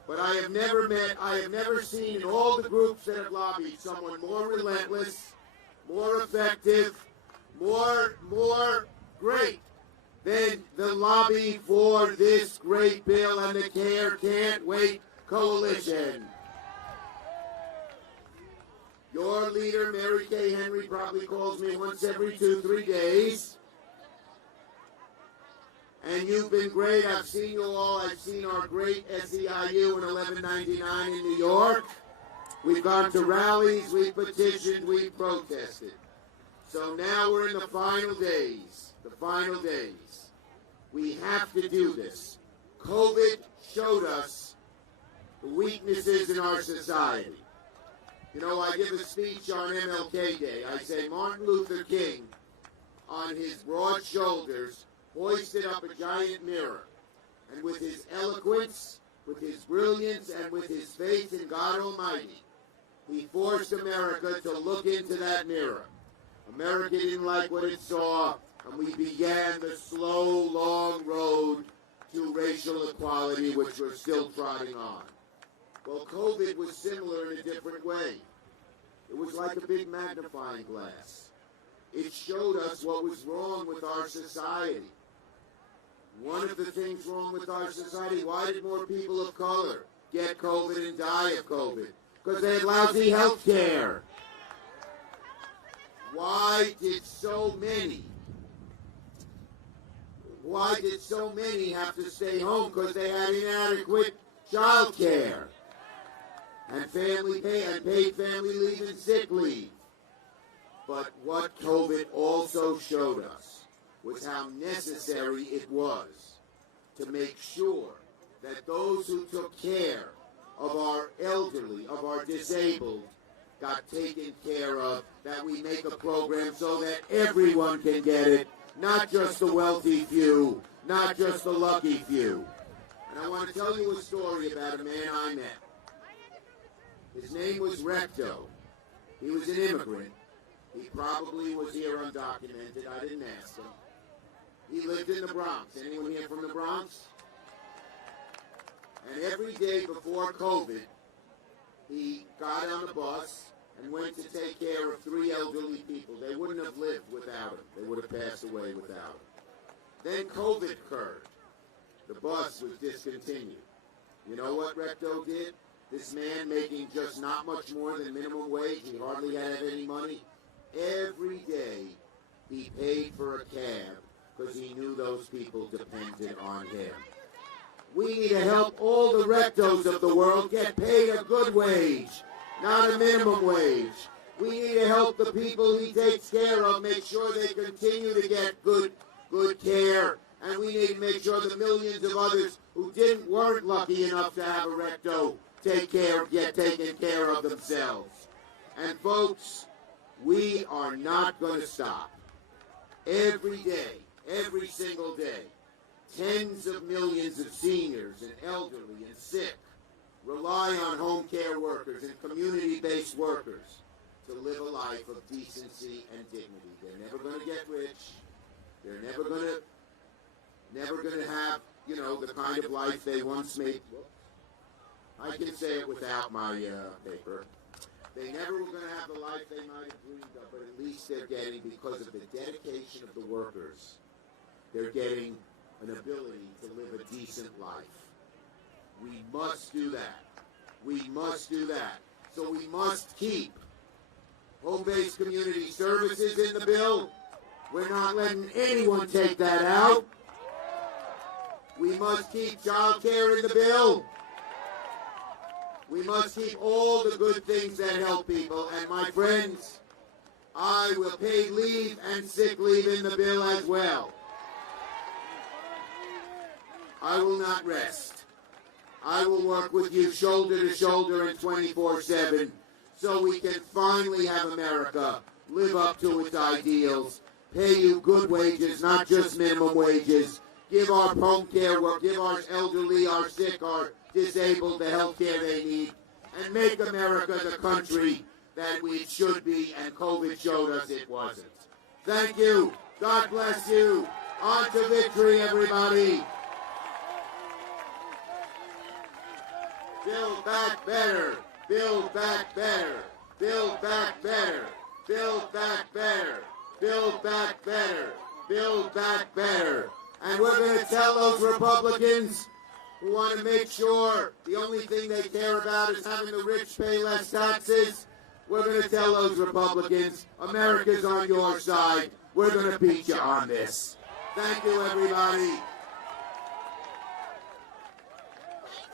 But I have never seen in all the groups that have lobbied someone more relentless, more effective, more great than the lobby for this great bill and the Care Can't Wait coalition. Your leader, Mary Kay Henry, probably calls me once every 2-3 days. And you've been great. I've seen you all. I've seen our great SEIU in 1199 in New York. We've gone to rallies, we've petitioned, we've protested. So now we're in the final days. The final days. We have to do this. COVID showed us the weaknesses in our society. You know, I give a speech on MLK Day. I say Martin Luther King, on his broad shoulders, hoisted up a giant mirror. And with his eloquence, with his brilliance, and with his faith in God Almighty, he forced America to look into that mirror. America didn't like what it saw, and we began the slow, long road to racial equality, which we're still trotting on. Well, COVID was similar in a different way. It was like a big magnifying glass. It showed us what was wrong with our society. One of the things wrong with our society, why did more people of color get COVID and die of COVID? Because they had lousy health care. Why did so many have to stay home? Because they had inadequate childcare and paid family leave and sick leave. But what COVID also showed us was how necessary it was to make sure that those who took care of our elderly, of our disabled, got taken care of, that we make a program so that everyone can get it, not just the wealthy few, not just the lucky few. And I want to tell you a story about a man I met. His name was Recto. He was an immigrant. He probably was here undocumented. I didn't ask him. He lived in the Bronx. Anyone here from the Bronx? And every day before COVID, he got on a bus and went to take care of 3 elderly people. They wouldn't have lived without him. They would have passed away without him. Then COVID occurred. The bus was discontinued. You know what Recto did? This man making just not much more than minimum wage, he hardly had any money. Every day he paid for a cab because he knew those people depended on him. We need to help all the Rectos of the world get paid a good wage, not a minimum wage. We need to help the people he takes care of make sure they continue to get good care. And we need to make sure the millions of others who weren't lucky enough to have a Recto get taken care of themselves. And folks, we are not going to stop. Every day, every single day, tens of millions of seniors and elderly and sick rely on home care workers and community-based workers to live a life of decency and dignity. They're never going to get rich. They're never going to have, the kind of life they once made. I can say it without my paper. They never were going to have the life they might have dreamed of, but at least they're getting, because of the dedication of the workers, they're getting an ability to live a decent life. We must do that. We must do that. So we must keep home-based community services in the bill. We're not letting anyone take that out. We must keep child care in the bill. We must keep all the good things that help people. And my friends, I will pay leave and sick leave in the bill as well. I will not rest. I will work with you shoulder to shoulder and 24/7 so we can finally have America live up to its ideals, pay you good wages, not just minimum wages, give our home care work, give our elderly, our sick, our disabled the health care they need, and make America the country that it should be, and COVID showed us it wasn't. Thank you. God bless you. On to victory, everybody. Build back better. Build back better. Build back better. Build back better. Build back better. Build back better. And we're going to tell those Republicans who want to make sure the only thing they care about is having the rich pay less taxes, we're going to tell those Republicans, America's on your side. We're going to beat you on this. Thank you, everybody. Thank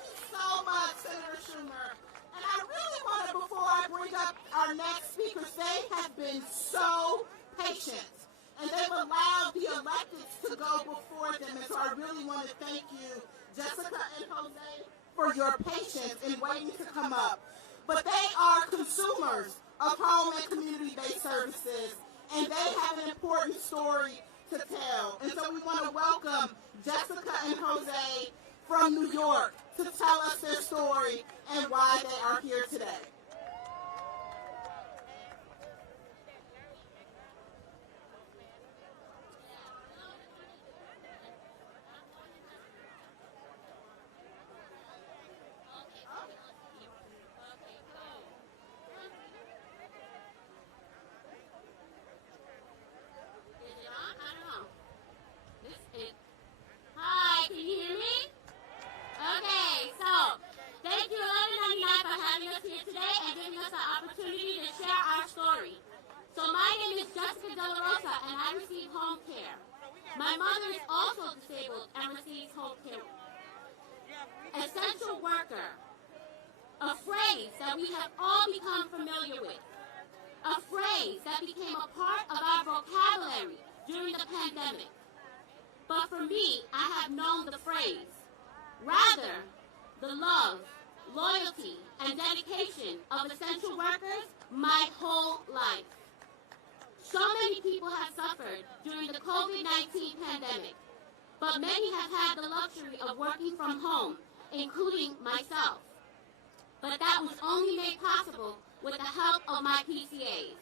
you so much, Senator Schumer. And I really want to, before I bring up our next speakers, they have been so patient. And they've allowed the electeds to go before them. And so I really want to thank you, Jessica and Jose, for your patience in waiting to come up. But they are consumers of home and community-based services, and they have an important story to tell. And so we want to welcome Jessica and Jose from New York to tell us their story and why they are here today. My mother is also disabled and receives home care. Essential worker, a phrase that we have all become familiar with, a phrase that became a part of our vocabulary during the pandemic. But for me, I have known the phrase, rather the love, loyalty, and dedication of essential workers my whole life. So many people have suffered during the COVID-19 pandemic, but many have had the luxury of working from home, including myself. But that was only made possible with the help of my PCAs.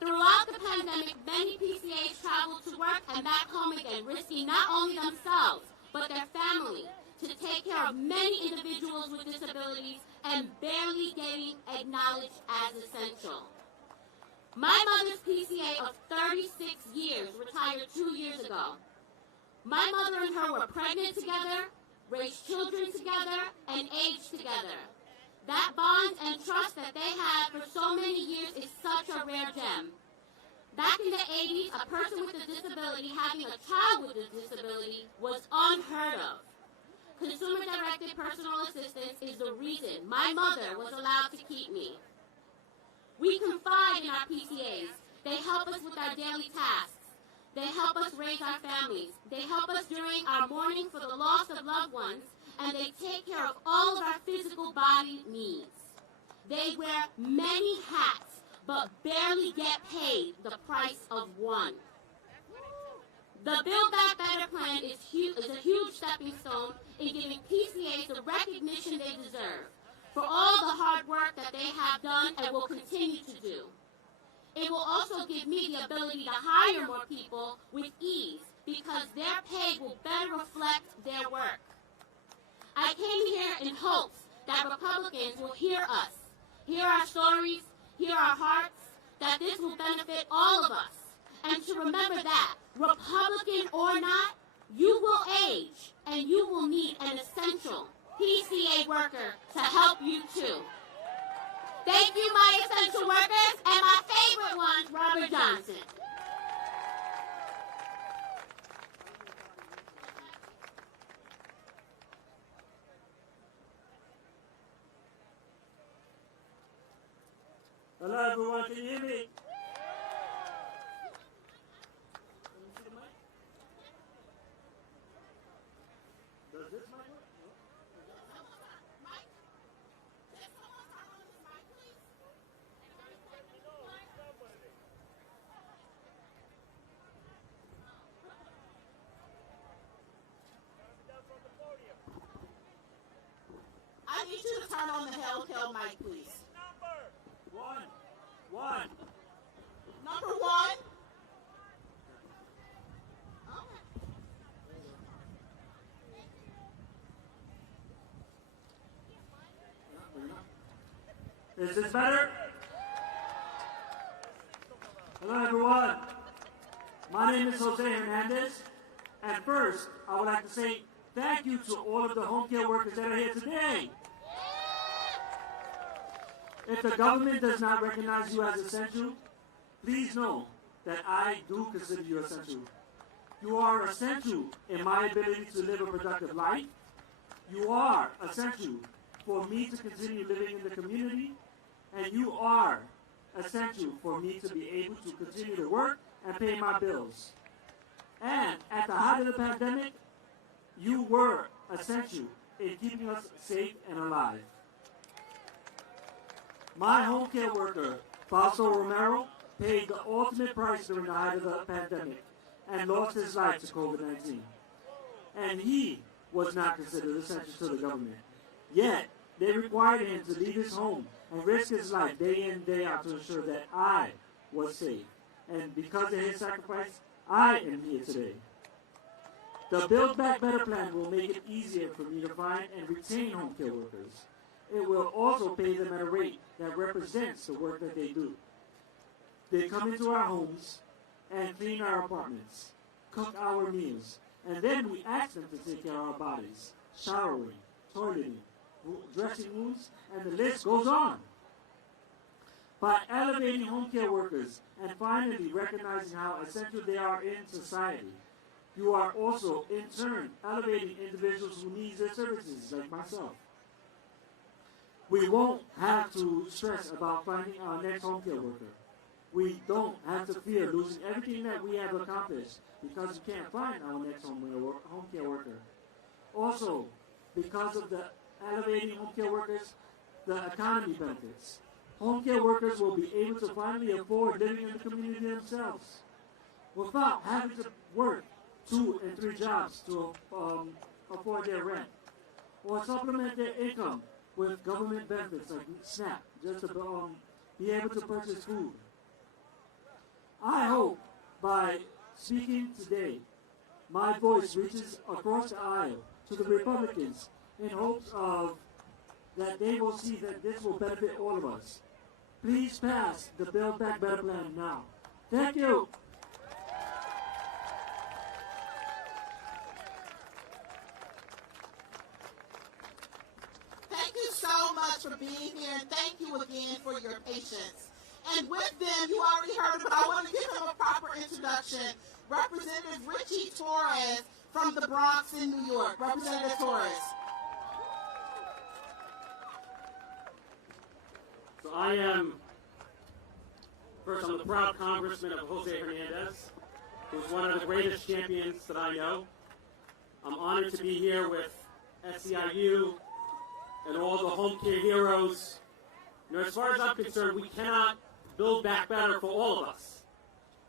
Throughout the pandemic, many PCAs traveled to work and back home again, risking not only themselves, but their family, to take care of many individuals with disabilities and barely getting acknowledged as essential. My mother's PCA of 36 years retired 2 years ago. My mother and her were pregnant together, raised children together, and aged together. That bond and trust that they had for so many years is such a rare gem. Back in the 80s, a person with a disability having a child with a disability was unheard of. Consumer-directed personal assistance is the reason my mother was allowed to keep me. We confide in our PCAs. They help us with our daily tasks. They help us raise our families. They help us during our mourning for the loss of loved ones, and they take care of all of our physical body needs. They wear many hats, but barely get paid the price of one. The Build Back Better plan is a huge stepping stone in giving PCAs the recognition they deserve for all the hard work that they have done and will continue to do. It will also give me the ability to hire more people with ease because their pay will better reflect their work. I came here in hopes that Republicans will hear us, hear our stories, hear our hearts, that this will benefit all of us, and to remember that, Republican or not, you will age and you will need an essential PCA worker to help you too. Thank you, my essential workers, and my favorite one, Robert Johnson. Hello, everyone. Can you hear me? Does this mic work? I need you to turn on the Hellcat mic, please. One. Number one. Is this better? Hello, everyone. My name is Jose Hernandez, and first, I would like to say thank you to all of the home care workers that are here today. If the government does not recognize you as essential, please know that I do consider you essential. You are essential in my ability to live a productive life. You are essential for me to continue living in the community, and you are essential for me to be able to continue to work and pay my bills. And at the height of the pandemic, you were essential in keeping us safe and alive. My home care worker, Fausto Romero, paid the ultimate price during the height of the pandemic and lost his life to COVID-19. And he was not considered essential to the government. Yet, they required him to leave his home and risk his life day in and day out to ensure that I was safe. And because of his sacrifice, I am here today. The Build Back Better plan will make it easier for me to find and retain home care workers. It will also pay them at a rate that represents the work that they do. They come into our homes and clean our apartments, cook our meals, and then we ask them to take care of our bodies, showering, toileting, dressing wounds, and the list goes on. By elevating home care workers and finally recognizing how essential they are in society, you are also, in turn, elevating individuals who need their services, like myself. We won't have to stress about finding our next home care worker. We don't have to fear losing everything that we have accomplished because we can't find our next home care worker. Also, because of the elevating home care workers, the economy benefits. Home care workers will be able to finally afford living in the community themselves without having to work 2 and 3 jobs to afford their rent or supplement their income with government benefits like SNAP just to be able to purchase food. I hope by speaking today, my voice reaches across the aisle to the Republicans in hopes of that they will see that this will benefit all of us. Please pass the Build Back Better plan now. Thank you. Thank you so much for being here, and thank you again for your patience. And with them, you already heard it, but I want to give him a proper introduction. Representative Richie Torres from the Bronx in New York. Representative Torres. So I am, first, I'm the proud congressman of Jose Hernandez, who's one of the greatest champions that I know. I'm honored to be here with SEIU and all the home care heroes. You know, as far as I'm concerned, we cannot build back better for all of us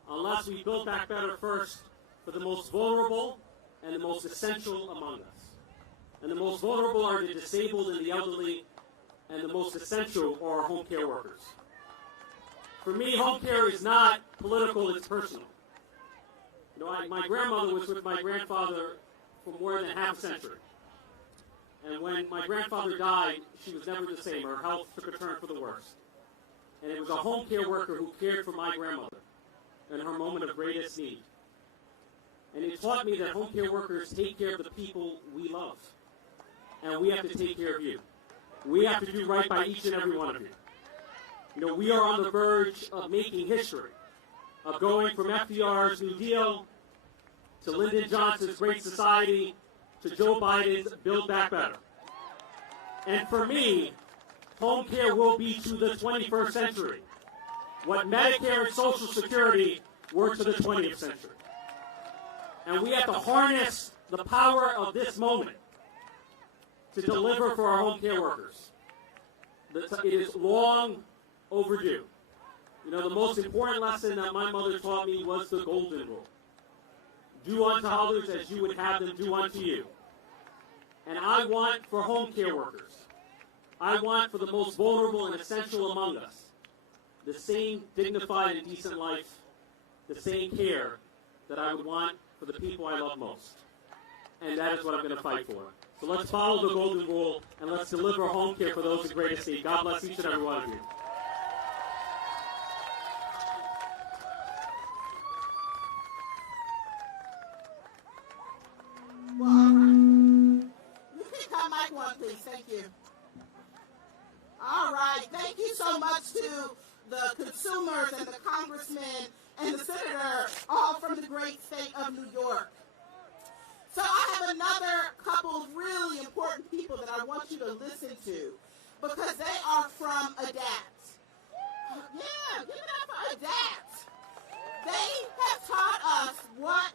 unless we build back better first for the most vulnerable and the most essential among us. And the most vulnerable are the disabled and the elderly, and the most essential are home care workers. For me, home care is not political, it's personal. You know, my grandmother was with my grandfather for more than half a century. And when my grandfather died, she was never the same. Her health took a turn for the worst. And it was a home care worker who cared for my grandmother in her moment of greatest need. And it taught me that home care workers take care of the people we love. And we have to take care of you. We have to do right by each and every one of you. You know, we are on the verge of making history, of going from FDR's New Deal to Lyndon Johnson's Great Society to Joe Biden's Build Back Better. And for me, home care will be to the 21st century what Medicare and Social Security were to the 20th century. And we have to harness the power of this moment to deliver for our home care workers. It is long overdue. You know, the most important lesson that my mother taught me was the golden rule. Do unto others as you would have them do unto you. And I want for home care workers, I want for the most vulnerable and essential among us, the same dignified and decent life, the same care that I would want for the people I love most. And that is what I'm going to fight for. So let's follow the golden rule, and let's deliver home care for those in greatest need. God bless each and every one of you. Well, all right. You can come mic one, please. Thank you. All right. Thank you so much to the consumers and the congressmen and the senator, all from the great state of New York. So I have another couple of really important people that I want you to listen to because they are from ADAPT. Yeah, give it up for ADAPT. They have taught us what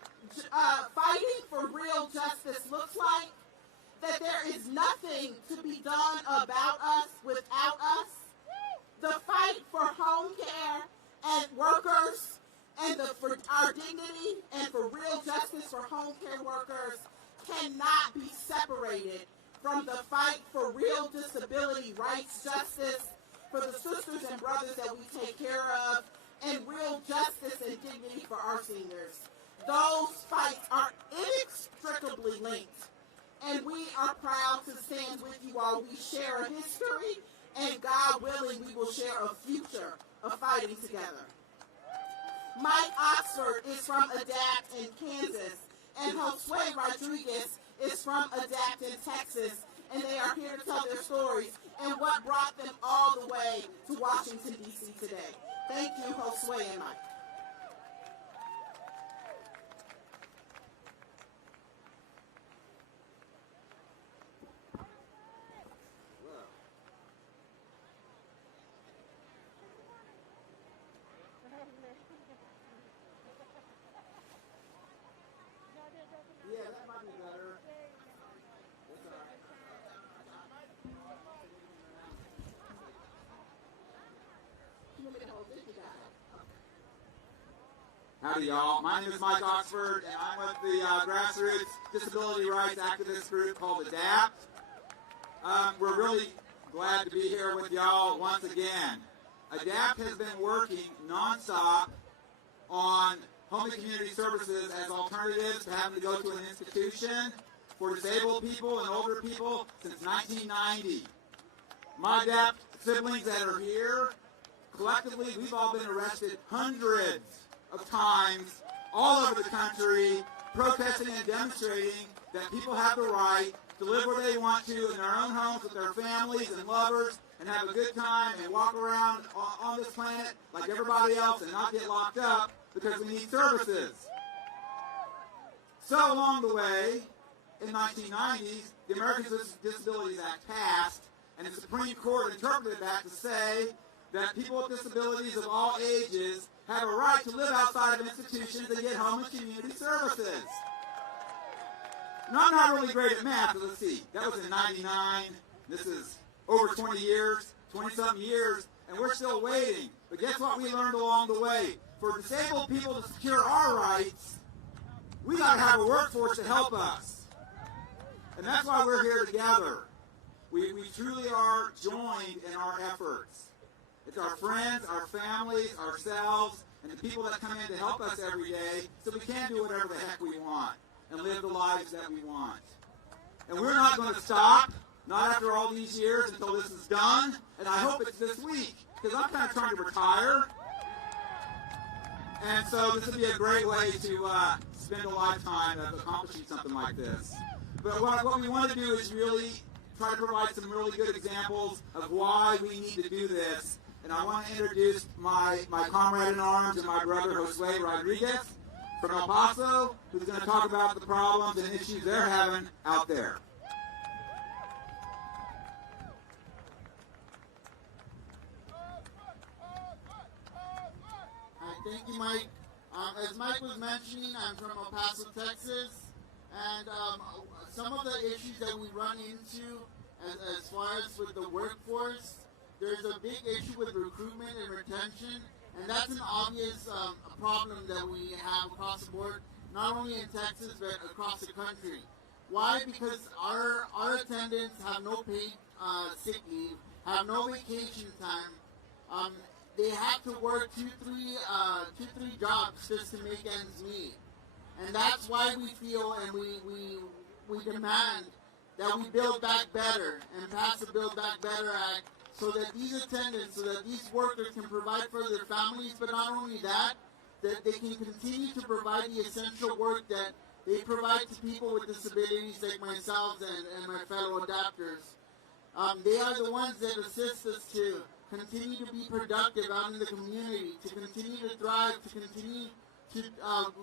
fighting for real justice looks like, that there is nothing to be done about us without us. The fight for home care and workers and for our dignity and for real justice for home care workers cannot be separated from the fight for real disability rights justice for the sisters and brothers that we take care of and real justice and dignity for our seniors. Those fights are inextricably linked, and we are proud to stand with you all. We share a history, and God willing, we will share a future of fighting together. Mike Oxford is from ADAPT in Kansas, and Josue Rodriguez is from ADAPT in Texas, and they are here to tell their stories and what brought them all the way to Washington, D.C. today. Thank you, Josue and Mike. Yeah, that might be better. That's all right. Howdy, y'all. My name is Mike Oxford, and I'm with the grassroots disability rights activist group called ADAPT. We're really glad to be here with y'all once again. ADAPT has been working nonstop on home and community services as alternatives to having to go to an institution for disabled people and older people since 1990. My ADAPT siblings that are here, collectively, we've all been arrested hundreds of times all over the country, protesting and demonstrating that people have the right to live where they want to in their own homes with their families and lovers and have a good time and walk around on this planet like everybody else and not get locked up because we need services. So along the way, in the 1990s, the Americans with Disabilities Act passed, and the Supreme Court interpreted that to say that people with disabilities of all ages have a right to live outside of institutions and get home and community services. Now, I'm not really great at math, but let's see. That was in 99. This is over 20 years, 20-something years, and we're still waiting. But guess what we learned along the way? For disabled people to secure our rights, we got to have a workforce to help us. And that's why we're here together. We truly are joined in our efforts. It's our friends, our families, ourselves, and the people that come in to help us every day so we can do whatever the heck we want and live the lives that we want. And we're not going to stop, not after all these years, until this is done, and I hope it's this week, because I'm kind of trying to retire. And so this would be a great way to spend a lifetime of accomplishing something like this. But what we want to do is really try to provide some really good examples of why we need to do this. And I want to introduce my comrade in arms and my brother, Josue Rodriguez, from El Paso, who's going to talk about the problems and issues they're having out there. Hi, thank you, Mike. As Mike was mentioning, I'm from El Paso, Texas, and some of the issues that we run into as far as with the workforce, there's a big issue with recruitment and retention, and that's an obvious problem that we have across the board, not only in Texas, but across the country. Why? Because our attendants have no paid sick leave, have no vacation time, they have to work two, three jobs just to make ends meet. And that's why we feel and we demand that we build back better and pass the Build Back Better Act so that these attendants, so that these workers can provide for their families, but not only that, that they can continue to provide the essential work that they provide to people with disabilities like myself and my fellow adapters. They are the ones that assist us to continue to be productive out in the community, to continue to thrive, to continue to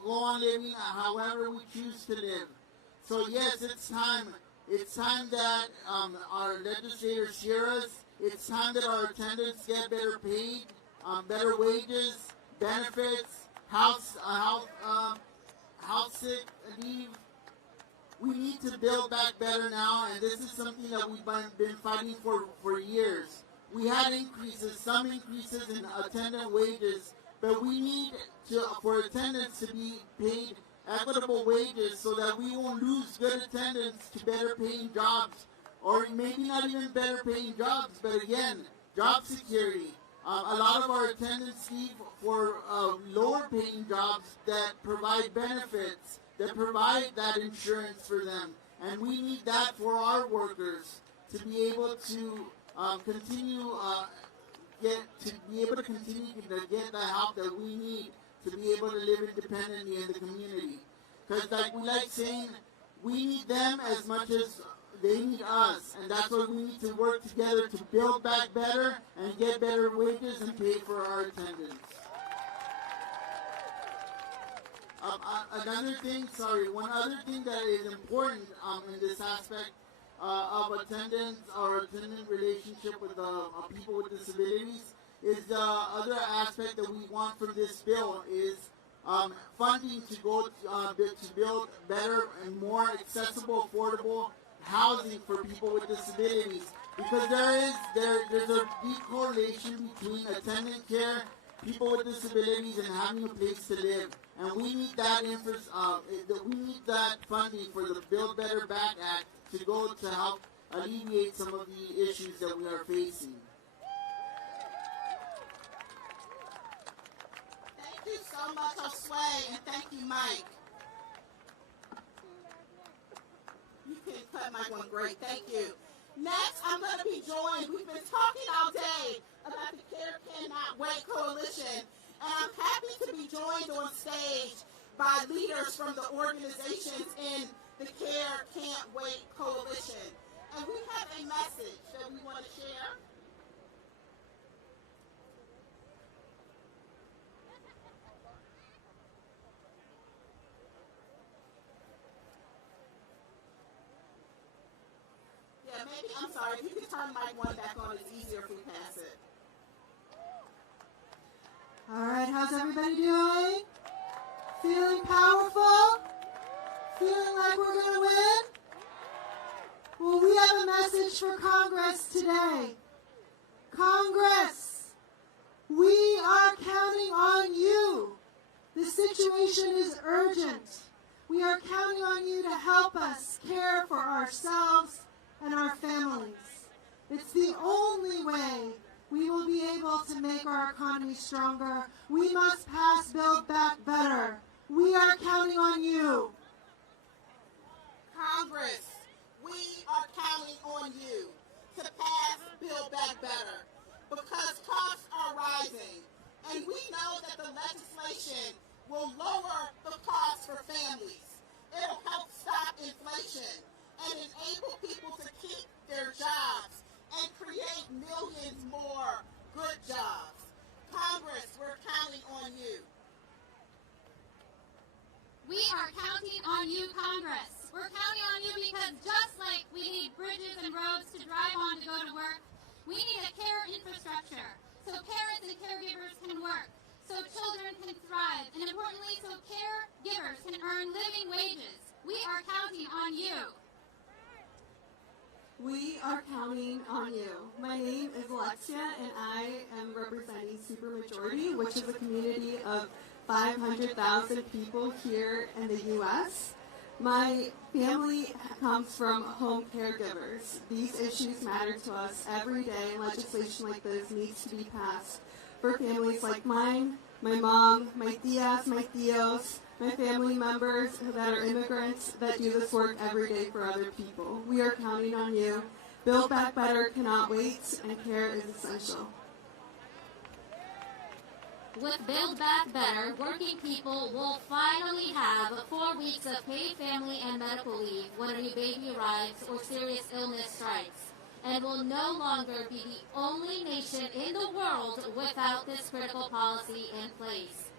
go on living however we choose to live. So yes, it's time. It's time that our legislators hear us. It's time that our attendants get better paid, better wages, benefits, house sick leave. We need to build back better now, and this is something that we've been fighting for years. We had increases, some increases in attendant wages, but we need for attendants to be paid equitable wages so that we won't lose good attendants to better paying jobs, or maybe not even better paying jobs, but again, job security. A lot of our attendants leave for lower paying jobs that provide benefits, that provide that insurance for them. And we need that for our workers to be able to continue to get the help that we need to be able to live independently in the community. Because like we like saying, we need them as much as they need us, and that's why we need to work together to build back better and get better wages and pay for our attendants. One other thing that is important in this aspect of attendance or attendant relationship with people with disabilities is the other aspect that we want from this bill is funding to go to build better and more accessible, affordable housing for people with disabilities, because there's a deep correlation between attendant care, people with disabilities, and having a place to live. And we need that funding for the Build Better Back Act to go to help alleviate some of the issues that we are facing. Thank you so much, Josue, and thank you, Mike. You can cut Mike one great. Thank you. Next, I'm going to be joined. We've been talking all day about the Care Cannot Wait Coalition, and I'm happy to be joined on stage by leaders from the organizations in the Care Can't Wait Coalition. And we have a message that we want to share. Yeah, maybe, I'm sorry, if you could turn mic one back on, it's easier if we pass it. All right, how's everybody doing? Feeling powerful? Feeling like we're going to win? Well, we have a message for Congress today. Congress, we are counting on you. The situation is urgent. We are counting on you to help us care for ourselves and our families. It's the only way we will be able to make our economy stronger. We must pass Build Back Better. We are counting on you. Congress, we are counting on you to pass Build Back Better because costs are rising, and we know that the legislation will lower the costs for families. It'll help stop inflation and enable people to keep their jobs and create millions more good jobs. Congress, we're counting on you. We are counting on you, Congress. We're counting on you because just like we need bridges and roads to drive on to go to work, we need a care infrastructure so parents and caregivers can work, so children can thrive, and importantly, so caregivers can earn living wages. We are counting on you. We are counting on you. My name is Alexia, and I am representing Supermajority, which is a community of 500,000 people here in the U.S. My family comes from home caregivers. These issues matter to us every day. Legislation like this needs to be passed for families like mine, my mom, my tias, my tios, my family members that are immigrants that do this work every day for other people. We are counting on you. Build Back Better cannot wait, and care is essential. With Build Back Better, working people will finally have 4 weeks of paid family and medical leave when a new baby arrives or serious illness strikes, and will no longer be the only nation in the world without this critical policy in place.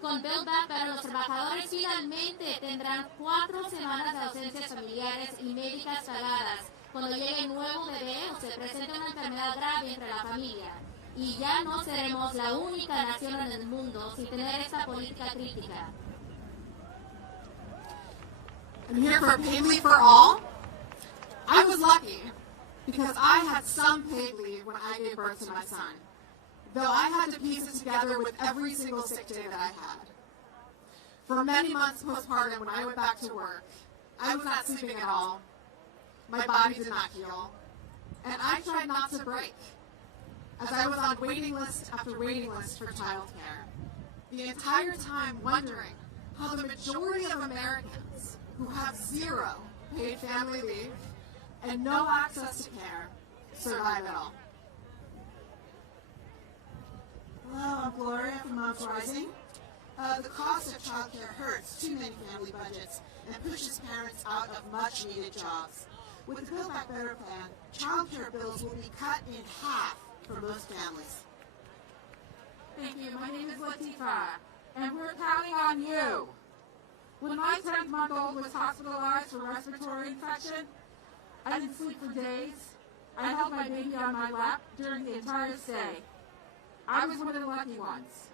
Con Build Back Better, los trabajadores finalmente tendrán 4 semanas de ausencias familiares y médicas pagadas cuando llegue un nuevo bebé o se presente una enfermedad grave entre la familia. Y ya no seremos la única nación en el mundo sin tener esta política crítica. I'm here for paid leave for all. I was lucky because I had some paid leave when I gave birth to my son, though I had to piece it together with every single sick day that I had. For many months postpartum, when I went back to work, I was not sleeping at all. My body did not heal, and I tried not to break, as I was on waiting list after waiting list for childcare, the entire time wondering how the majority of Americans who have 0 paid family leave and no access to care survive it all. Hello, I'm Gloria from Moms Rising. The cost of childcare hurts too many family budgets and pushes parents out of much-needed jobs. With the Build Back Better plan, childcare bills will be cut in half for most families. Thank you. My name is Latifa, and we're counting on you. When my 10th-month-old was hospitalized for respiratory infection, I didn't sleep for days. I held my baby on my lap during the entire stay. I was one of the lucky ones.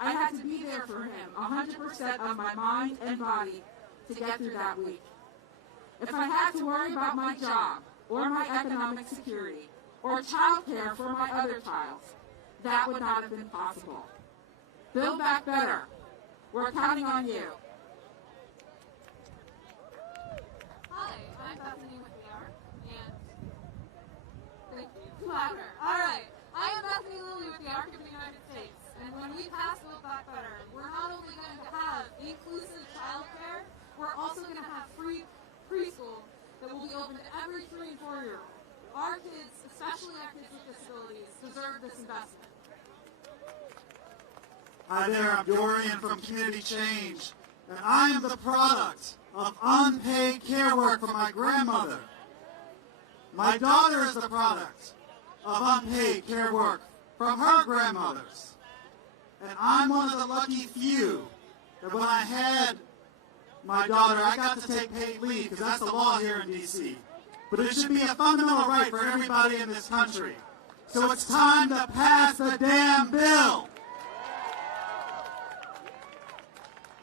I had to be there for him, 100% of my mind and body, to get through that week. If I had to worry about my job, or my economic security, or childcare for my other child, that would not have been possible. Build Back Better. We're counting on you. Hi, I'm Bethany with the ARC, and thank you. Louder. All right. I am Bethany Lilly with the ARC of the United States, and when we pass Build Back Better, we're not only going to have inclusive childcare, we're also going to have free preschool that will be open to every 3- and 4-year-old. Our kids, especially our kids with disabilities, deserve this investment. Hi there, I'm Dorian from Community Change, and I am the product of unpaid care work from my grandmother. My daughter is the product of unpaid care work from her grandmothers. And I'm one of the lucky few that when I had my daughter, I got to take paid leave, because that's the law here in D.C. But it should be a fundamental right for everybody in this country. So it's time to pass the damn bill.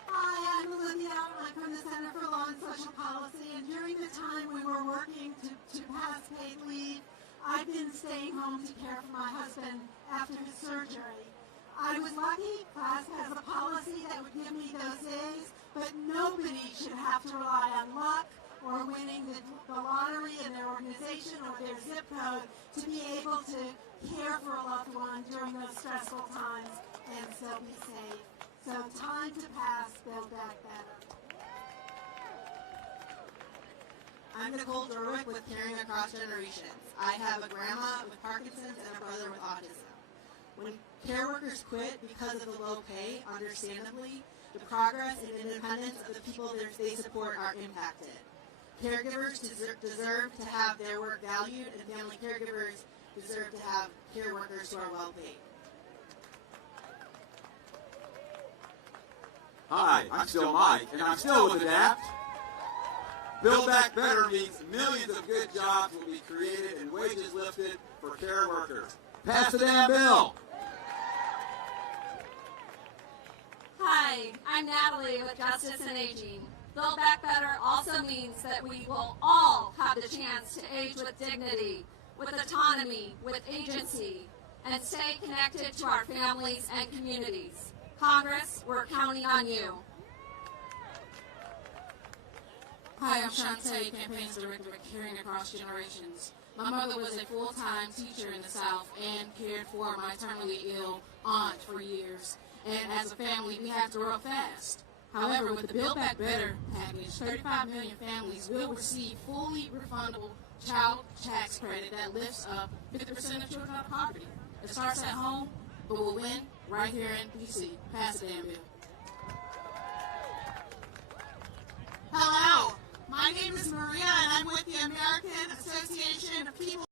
Hi, I'm Lydia. I'm from the Center for Law and Social Policy, and during the time we were working to pass paid leave, I've been staying home to care for my husband after his surgery. I was lucky. Class has a policy that would give me those days, but nobody should have to rely on luck or winning the lottery in their organization or their zip code to be able to care for a loved one during those stressful times and still be safe. So time to pass Build Back Better. I'm Nicole Derwick with Caring Across Generations. I have a grandma with Parkinson's and a brother with autism. When care workers quit because of the low pay, understandably, the progress and independence of the people they support are impacted. Caregivers deserve to have their work valued, and family caregivers deserve to have care workers who are well paid. Hi, I'm still Mike, and I'm still with ADAPT. Build Back Better means millions of good jobs will be created and wages lifted for care workers. Pass the damn bill. Hi, I'm Natalie with Justice and Aging. Build Back Better also means that we will all have the chance to age with dignity, with autonomy, with agency, and stay connected to our families and communities. Congress, we're counting on you. Hi, I'm Shantae, Campaigns Director at Caring Across Generations. My mother was a full-time teacher in the South and cared for my terminally ill aunt for years. And as a family, we had to grow up fast. However, with the Build Back Better package, 35 million families will receive fully refundable child tax credit that lifts up 50% of children out of poverty. It starts at home, but we'll win right here in D.C. Pass the damn bill. Hello, my name is Maria, and I'm with the American Association of People.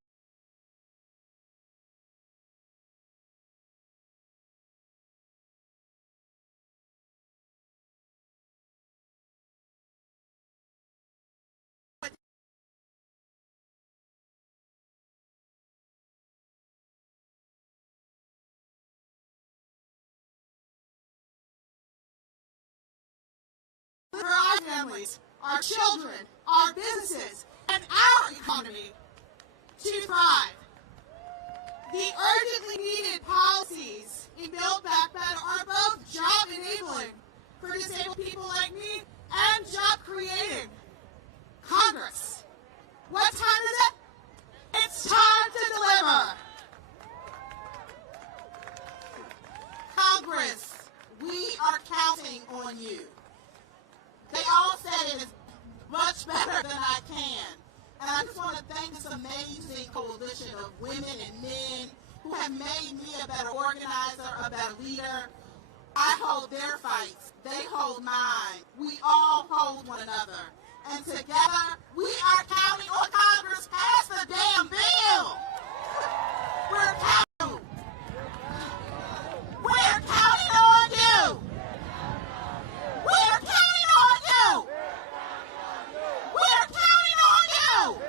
For our families, our children, our businesses, and our economy to thrive. The urgently needed policies in Build Back Better are both job enabling for disabled people like me and job creating. Congress, what time is it? It's time to deliver. Congress, we are counting on you. They all said it is much better than I can. And I just want to thank this amazing coalition of women and men who have made me a better organizer, a better leader. I hold their fights. They hold mine. We all hold one another. And together, we are counting on Congress to pass the damn bill. We're counting. We're counting on you. We're counting on you. We're counting on you.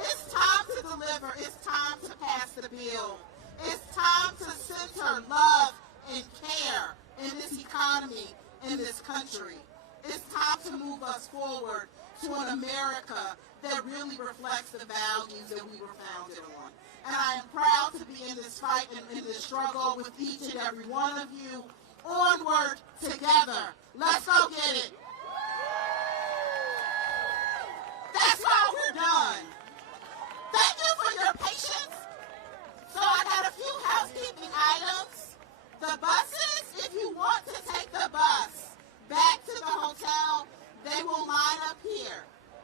It's time to deliver. It's time to pass the bill. It's time to center love and care in this economy, in this country. It's time to move us forward to an America that really reflects the values that we were founded on. And I am proud to be in this fight and in this struggle with each and every one of you. Onward together. Let's go get it. That's why we're done. Thank you for your patience. So I got a few housekeeping items. The bus